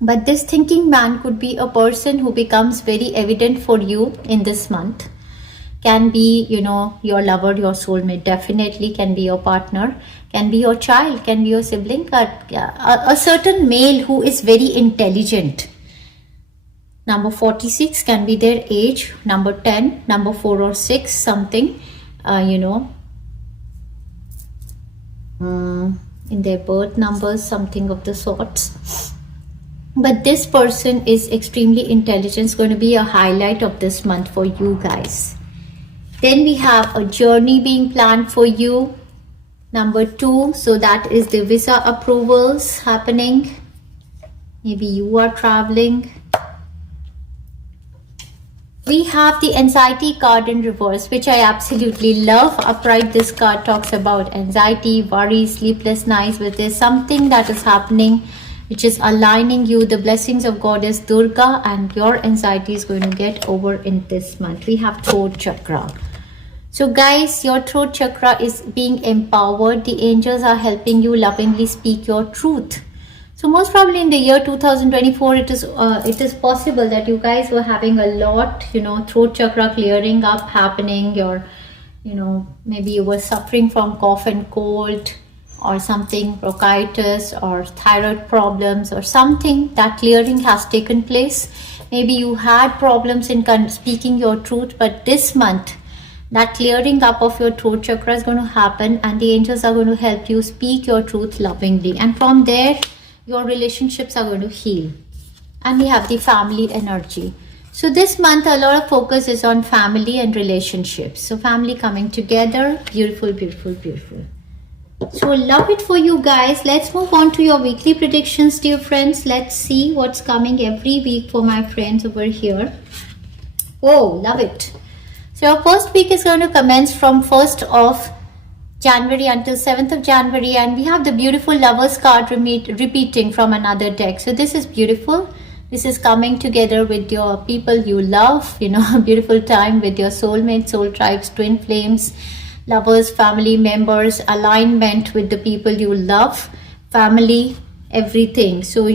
But this thinking man could be a person who becomes very evident for you in this month. Can be, your lover, your soulmate, definitely can be your partner, can be your child, can be your sibling, a certain male who is very intelligent. Number 46 can be their age, number 10, number 4 or 6, something, in their birth numbers, something of the sorts. But this person is extremely intelligent. It's going to be a highlight of this month for you guys. Then we have a journey being planned for you. Number 2, so that is the visa approvals happening. Maybe you are traveling. We have the anxiety card in reverse, which I absolutely love. Upright, this card talks about anxiety, worry, sleepless nights, but there's something that is happening which is aligning you. The blessings of Goddess Durga, and your anxiety is going to get over in this month. We have throat chakra. So guys, your throat chakra is being empowered. The angels are helping you lovingly speak your truth. So most probably in the year 2024, it is possible that you guys were having a lot, throat chakra clearing up happening. Maybe you were suffering from cough and cold or something, bronchitis or thyroid problems or something. That clearing has taken place. Maybe you had problems in speaking your truth, but this month, that clearing up of your throat chakra is going to happen, and the angels are going to help you speak your truth lovingly. And from there, your relationships are going to heal. And we have the family energy. So this month, a lot of focus is on family and relationships. So family coming together. Beautiful, beautiful, beautiful. So love it for you guys. Let's move on to your weekly predictions, dear friends. Let's see what's coming every week for my friends over here. Oh, love it. So your first week is going to commence from 1st of January until 7th of January, and we have the beautiful Lovers card repeating from another deck. So this is beautiful. This is coming together with your people you love, a beautiful time with your soulmates, soul tribes, twin flames, lovers, family members, alignment with the people you love, family, everything. So,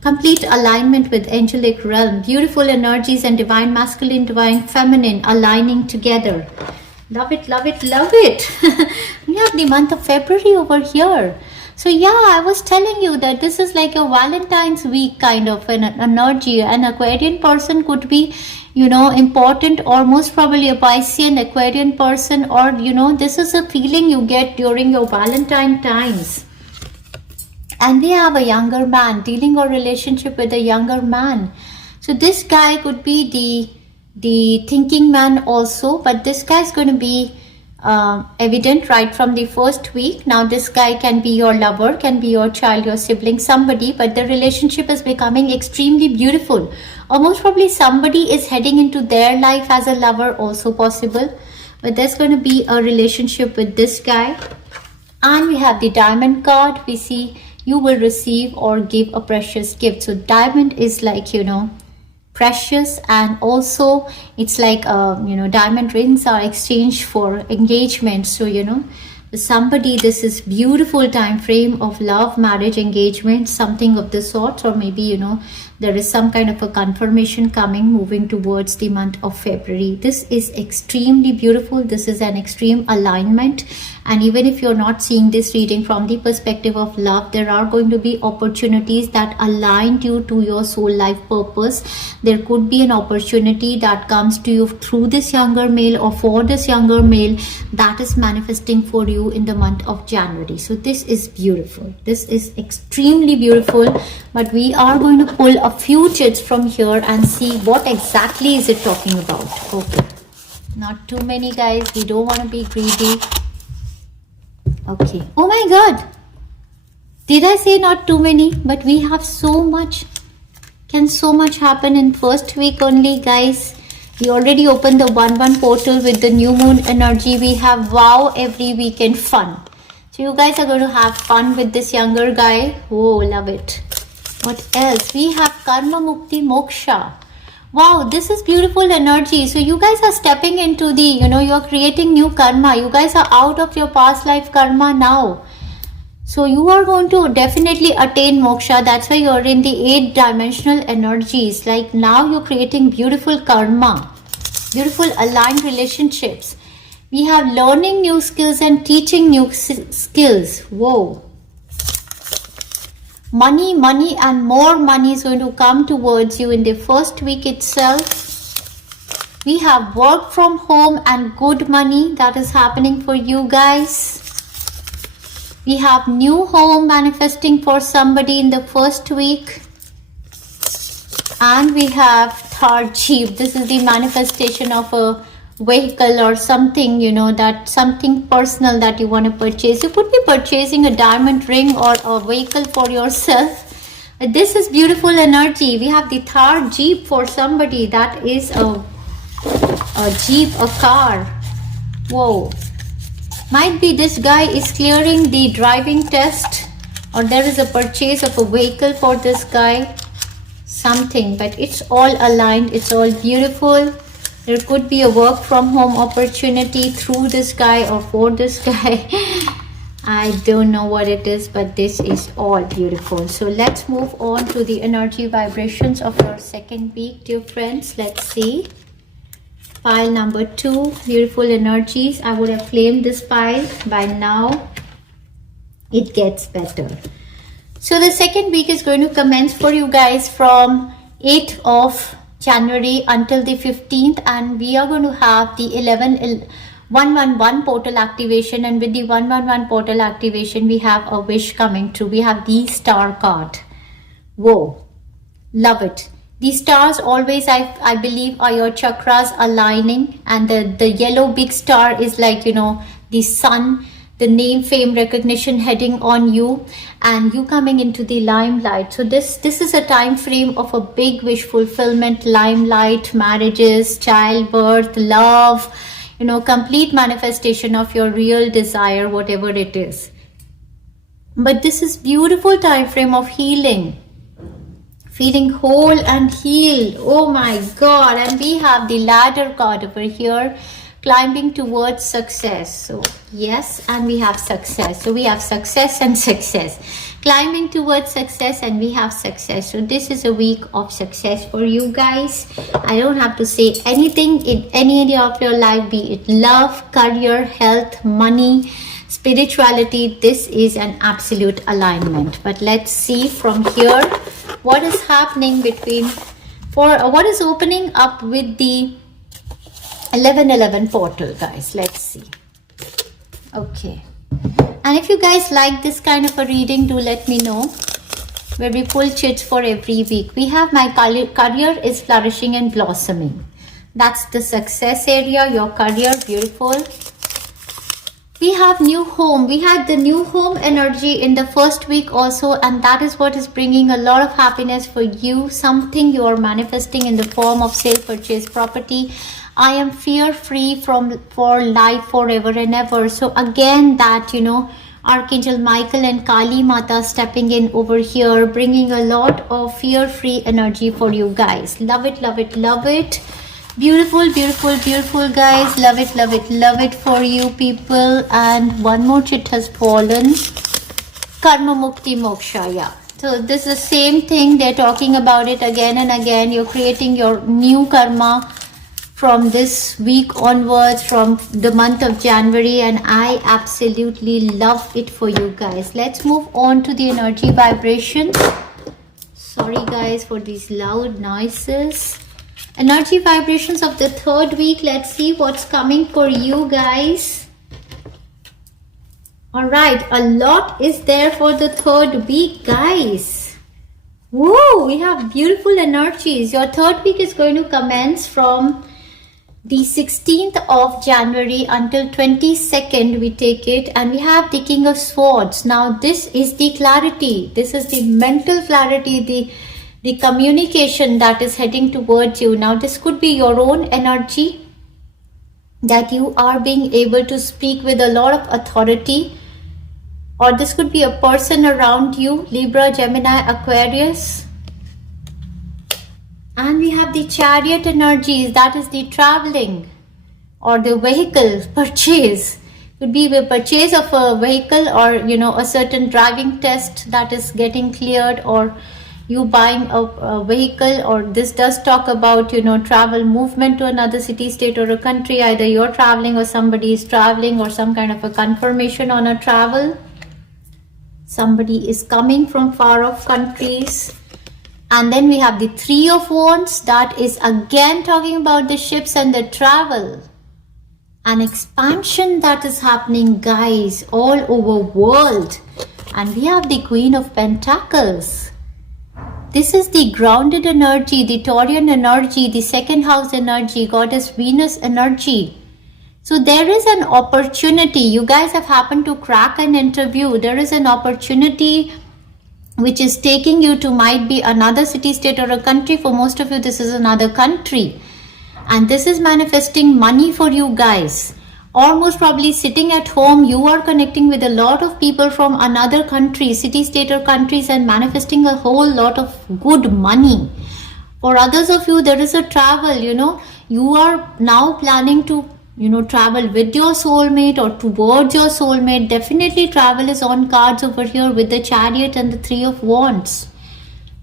complete alignment with angelic realm, beautiful energies and divine masculine, divine feminine aligning together. Love it, love it, love it. We have the month of February over here. So yeah, I was telling you that this is like a Valentine's week kind of an energy. An Aquarian person could be, important, or most probably a Piscean Aquarian person, or, this is a feeling you get during your Valentine times. And we have a younger man, dealing a relationship with a younger man. So this guy could be the thinking man also, but this guy is going to be evident right from the first week. Now this guy can be your lover, can be your child, your sibling, somebody, but the relationship is becoming extremely beautiful, or most probably somebody is heading into their life as a lover, also possible. But there's going to be a relationship with this guy. And we have the diamond card. We see you will receive or give a precious gift. So diamond is like, you know, precious, and also it's like you know, diamond rings are exchanged for engagement. So you know, somebody, this is beautiful time frame of love, marriage, engagement, something of the sort, or maybe you know, there is some kind of a confirmation coming, moving towards the month of February. This is extremely beautiful. This is an extreme alignment. And even if you're not seeing this reading from the perspective of love, there are going to be opportunities that align you to your soul life purpose. There could be an opportunity that comes to you through this younger male or for this younger male that is manifesting for you in the month of January. So this is beautiful. This is extremely beautiful. But we are going to pull a few chits from here and see what exactly is it talking about. Okay, not too many, guys. We don't want to be greedy. Okay. Oh my god, did I say not too many? But we have so much. Can so much happen in first week only, guys. We already opened the 1/1 portal with the new moon energy. We have wow every weekend fun. So you guys are going to have fun with this younger guy. Oh, love it. What else? We have Karma Mukti Moksha. Wow, this is beautiful energy. So you guys are stepping into the, you know, you're creating new karma. You guys are out of your past life karma now. So you are going to definitely attain moksha. That's why you're in the 8-dimensional energies. Like now you're creating beautiful karma, beautiful aligned relationships. We have learning new skills and teaching new skills. Whoa. Money, money and more money is going to come towards you in the first week itself. We have work from home and good money that is happening for you guys. We have new home manifesting for somebody in the first week. And we have third Jeep. This is the manifestation of a vehicle or something, you know, that something personal that you want to purchase. You could be purchasing a diamond ring or a vehicle for yourself. This is beautiful energy. We have the third Jeep for somebody. That is a Jeep, a car. Whoa. Might be this guy is clearing the driving test, or there is a purchase of a vehicle for this guy. Something, but it's all aligned. It's all beautiful. There could be a work from home opportunity through this guy or for this guy. I don't know what it is, but this is all beautiful. So let's move on to the energy vibrations of your second week, dear friends. Let's see. Pile number 2, beautiful energies. I would have claimed this pile by now. It gets better. So the second week is going to commence for you guys from 8th of January until the 15th, and we are going to have the 111 portal activation. And with the 111 portal activation, we have a wish coming true. We have the star card. Whoa, love it. These stars always, I believe, are your chakras aligning, and the yellow big star is like, you know, the sun, the name, fame, recognition heading on you, and you coming into the limelight. So this is a time frame of a big wish fulfillment, limelight, marriages, childbirth, love, you know, complete manifestation of your real desire, whatever it is. But this is beautiful time frame of healing, feeling whole and healed. Oh my god. And we have the ladder card over here, climbing towards success. So yes, and we have success. So we have success and success, climbing towards success, and we have success. So this is a week of success for you guys. I don't have to say anything in any area of your life, be it love, career, health, money, spirituality. This is an absolute alignment. But let's see from here what is happening between, what is opening up with the 1111 portal, guys. Let's see. Okay, and if you guys like this kind of a reading, do let me know, where we pull chits for every week. We have my career is flourishing and blossoming. That's the success area, your career, beautiful. We have new home. We had the new home energy in the first week also, and that is what is bringing a lot of happiness for you. Something you are manifesting in the form of sale, purchase, property. I am fear free for life forever and ever. So again, that, you know, Archangel Michael and Kali Mata stepping in over here, bringing a lot of fear free energy for you guys. Love it, love it, love it. Beautiful, beautiful, beautiful, guys. Love it, love it, love it for you people. And one more chit has fallen. Karma Mukti Moksha. Yeah. So this is the same thing. They're talking about it again and again. You're creating your new karma from this week onwards, from the month of January, and I absolutely love it for you guys. Let's move on to the energy vibrations. Sorry guys for these loud noises. Energy vibrations of the third week. Let's see what's coming for you guys. All right, a lot is there for the third week, guys. Whoa, we have beautiful energies. Your third week is going to commence from the 16th of January until 22nd, we take it, and we have the King of Swords. Now this is the clarity, this is the mental clarity, the communication that is heading towards you. Now this could be your own energy, that you are being able to speak with a lot of authority, or this could be a person around you, Libra, Gemini, Aquarius. And we have the Chariot energies, that is the traveling or the vehicle purchase. Could be the purchase of a vehicle, or, you know, a certain driving test that is getting cleared, or you buying a vehicle, or this does talk about, you know, travel, movement to another city, state, or a country. Either you're traveling or somebody is traveling, or some kind of a confirmation on a travel. Somebody is coming from far off countries. And then we have the Three of Wands, that is again talking about the ships and the travel. An expansion that is happening, guys, all over world. And we have the Queen of Pentacles. This is the grounded energy, the Taurian energy, the second house energy, Goddess Venus energy. So there is an opportunity. You guys have happened to crack an interview. There is an opportunity which is taking you to, might be another city, state, or a country. For most of you, this is another country. And this is manifesting money for you guys. Or most probably sitting at home, you are connecting with a lot of people from another country, city, state, or countries, and manifesting a whole lot of good money. For others of you, there is a travel, you know, you are now planning to, you know, travel with your soulmate or towards your soulmate. Definitely travel is on cards over here with the Chariot and the Three of Wands.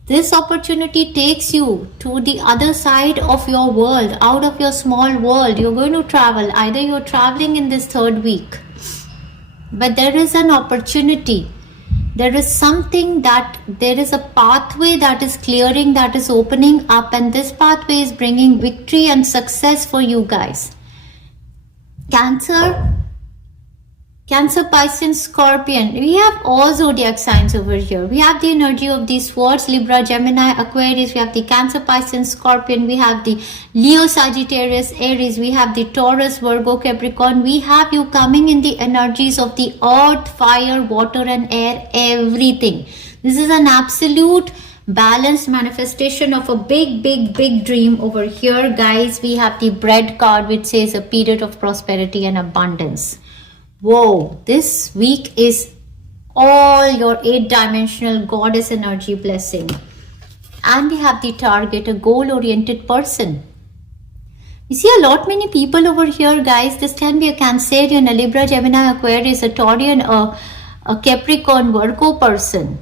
This opportunity takes you to the other side of your world, out of your small world. You're going to travel. Either you're traveling in this third week, but there is an opportunity. There is something that, there is a pathway that is clearing, that is opening up, and this pathway is bringing victory and success for you guys. Cancer, Pisces, Scorpion. We have all zodiac signs over here. We have the energy of the Swords, Libra, Gemini, Aquarius. We have the Cancer, Pisces, Scorpion. We have the Leo, Sagittarius, Aries. We have the Taurus, Virgo, Capricorn. We have you coming in the energies of the earth, fire, water, and air, everything. This is an absolute balanced manifestation of a big dream over here, guys. We have the bread card, which says a period of prosperity and abundance. Whoa, this week is all your 8-dimensional goddess energy blessing. And we have the target, a goal-oriented person. You see a lot many people over here, guys. This can be a Cancerian, a Libra, Gemini, Aquarius, a Taurian, a Capricorn, Virgo person.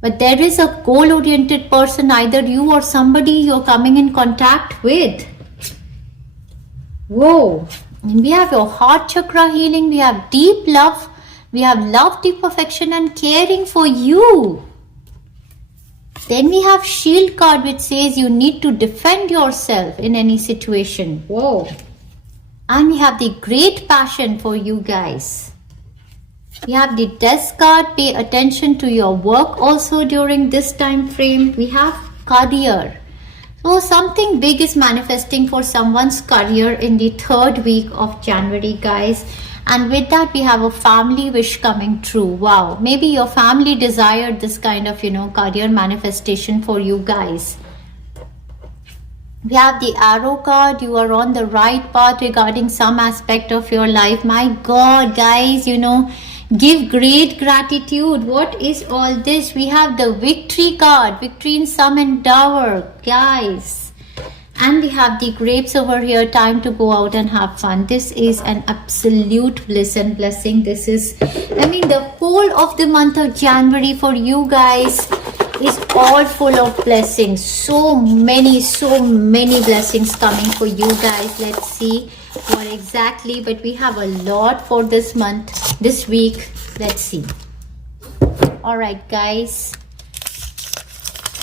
But there is a goal-oriented person, either you or somebody you're coming in contact with. Whoa. And we have your heart chakra healing. We have deep love. We have love, deep affection, and caring for you. Then we have shield card, which says you need to defend yourself in any situation. Whoa. And we have the great passion for you guys. We have the death card. Pay attention to your work also during this time frame. We have career. So something big is manifesting for someone's career in the third week of January, guys. And with that, we have a family wish coming true. Wow. Maybe your family desired this kind of, career manifestation for you guys. We have the arrow card. You are on the right path regarding some aspect of your life. My God, guys, give great gratitude. What is all this? We have the victory card, victory in some endeavor, guys. And we have the grapes over here, time to go out and have fun. This is an absolute bliss and blessing. This is, the whole of the month of January for you guys is all full of blessings. So many blessings coming for you guys. Let's see what exactly, but we have a lot for this month, this week. Let's see. All right, guys,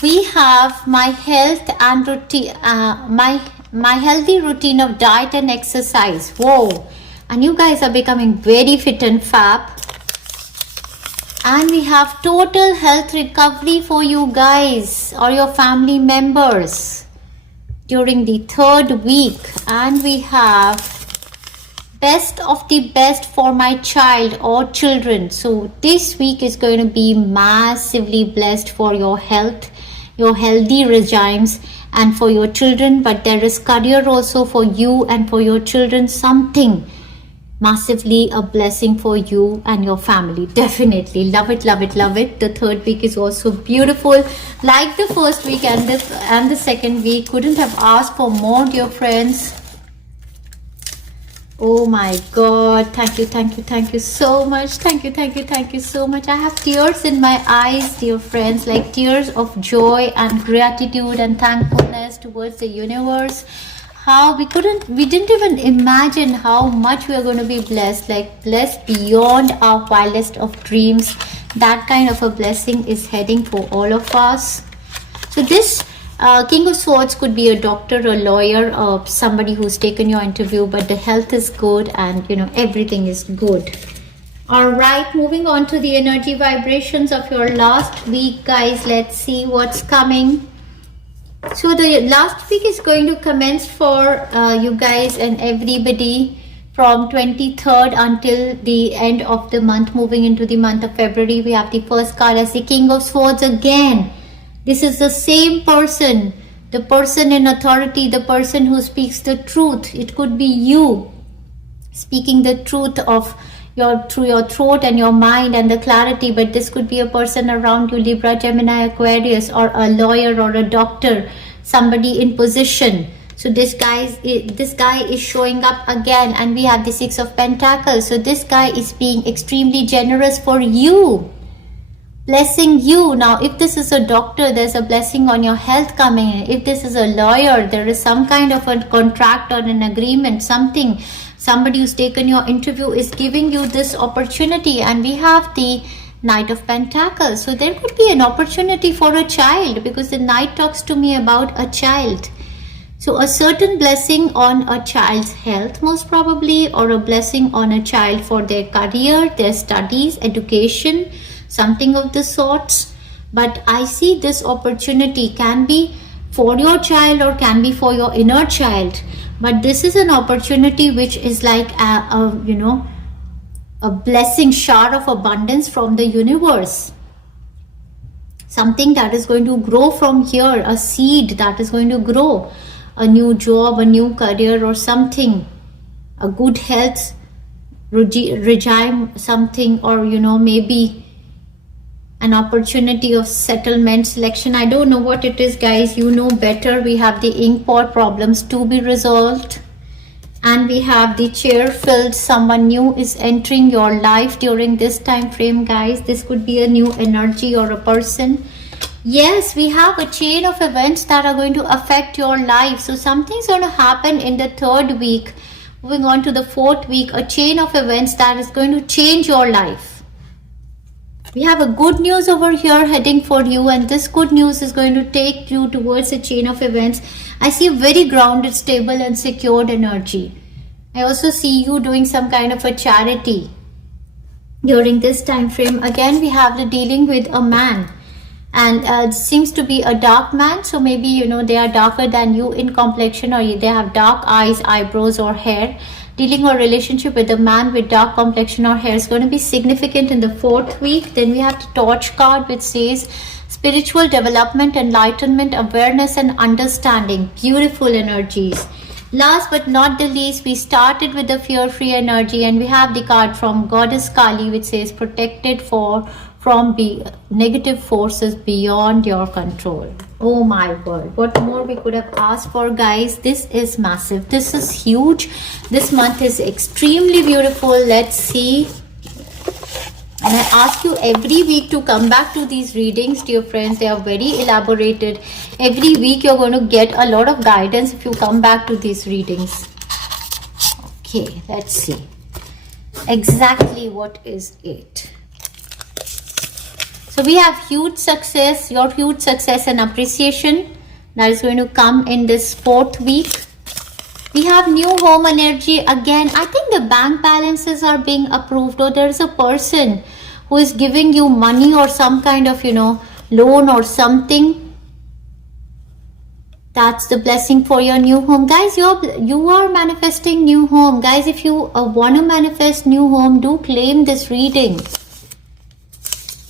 we have my health and routine, my healthy routine of diet and exercise. Whoa, and you guys are becoming very fit and fab. And we have total health recovery for you guys or your family members during the third week. And we have best of the best for my child or children. So this week is going to be massively blessed for your health, your healthy regimes, and for your children. But there is career also for you and for your children. Something massively a blessing for you and your family. Definitely love it. The third week is also beautiful, like the first week and the second week. Couldn't have asked for more, dear friends. Oh my God, thank you so much. Thank you so much. I have tears in my eyes, dear friends, like tears of joy and gratitude and thankfulness towards the universe. How we didn't even imagine how much we are going to be blessed, like blessed beyond our wildest of dreams. That kind of a blessing is heading for all of us. So this King of Swords could be a doctor, a lawyer, or somebody who's taken your interview, but the health is good and everything is good. All right, moving on to the energy vibrations of your last week, guys. Let's see what's coming. So the last week is going to commence for you guys and everybody from 23rd until the end of the month, moving into the month of February. We have the first card as the King of Swords again. This is the same person, the person in authority, the person who speaks the truth. It could be you speaking the truth of through your throat and your mind and the clarity, but this could be a person around you, Libra, Gemini, Aquarius, or a lawyer or a doctor, somebody in position. So this guy is showing up again, and we have the Six of Pentacles. So this guy is being extremely generous for you, blessing you. Now if this is a doctor, there's a blessing on your health coming in. If this is a lawyer, there is some kind of a contract or an agreement, somebody who's taken your interview is giving you this opportunity. And we have the Knight of Pentacles. So there could be an opportunity for a child, because the Knight talks to me about a child. So a certain blessing on a child's health most probably, or a blessing on a child for their career, their studies, education, something of the sorts. But I see this opportunity can be for your child or can be for your inner child. But this is an opportunity which is like a blessing, shower of abundance from the universe. Something that is going to grow from here, a seed that is going to grow, a new job, a new career, or something, a good health regime, something, or maybe an opportunity of settlement, selection. I don't know what it is, guys. You know better. We have the ink pot problems to be resolved. And we have the chair filled. Someone new is entering your life during this time frame, guys. This could be a new energy or a person. Yes, we have a chain of events that are going to affect your life. So something's going to happen in the third week. Moving on to the fourth week, a chain of events that is going to change your life. We have a good news over here heading for you, and this good news is going to take you towards a chain of events. I see a very grounded, stable and secured energy. I also see you doing some kind of a charity during this time frame. Again, we have the dealing with a man. and seems to be a dark man, so maybe they are darker than you in complexion, or they have dark eyes, eyebrows, or hair. Dealing or relationship with a man with dark complexion or hair is going to be significant in the 4th week. Then we have the Torch card, which says spiritual development, enlightenment, awareness, and understanding. Beautiful energies. Last but not the least, we started with the fear-free energy, and we have the card from Goddess Kali, which says protected from negative forces beyond your control. Oh my word, what more we could have asked for, guys. This is massive, this is huge, this month is extremely beautiful. Let's see. And I ask you every week to come back to these readings, dear friends. They are very elaborated. Every week you're going to get a lot of guidance if you come back to these readings. Okay, let's see exactly what is it. So we have huge success, your huge success and appreciation that is going to come in this 4th week. We have new home energy again. I think the bank balances are being approved, or there is a person who is giving you money or some kind of loan or something. That's the blessing for your new home, guys. You are manifesting new home, guys. If you want to manifest new home, do claim this reading.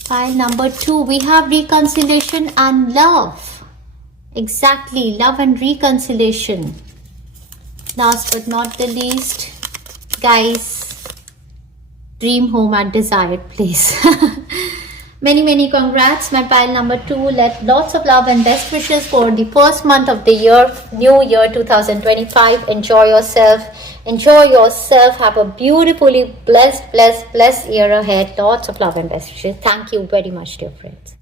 Pile number 2, we have reconciliation and love. Exactly, love and reconciliation. Last but not the least, guys, dream home at desired place. Many congrats, my pile number 2. Lots of love and best wishes for the first month of the year, new year 2025. Enjoy yourself. Have a beautifully blessed year ahead. Lots of love and best wishes. Thank you very much, dear friends.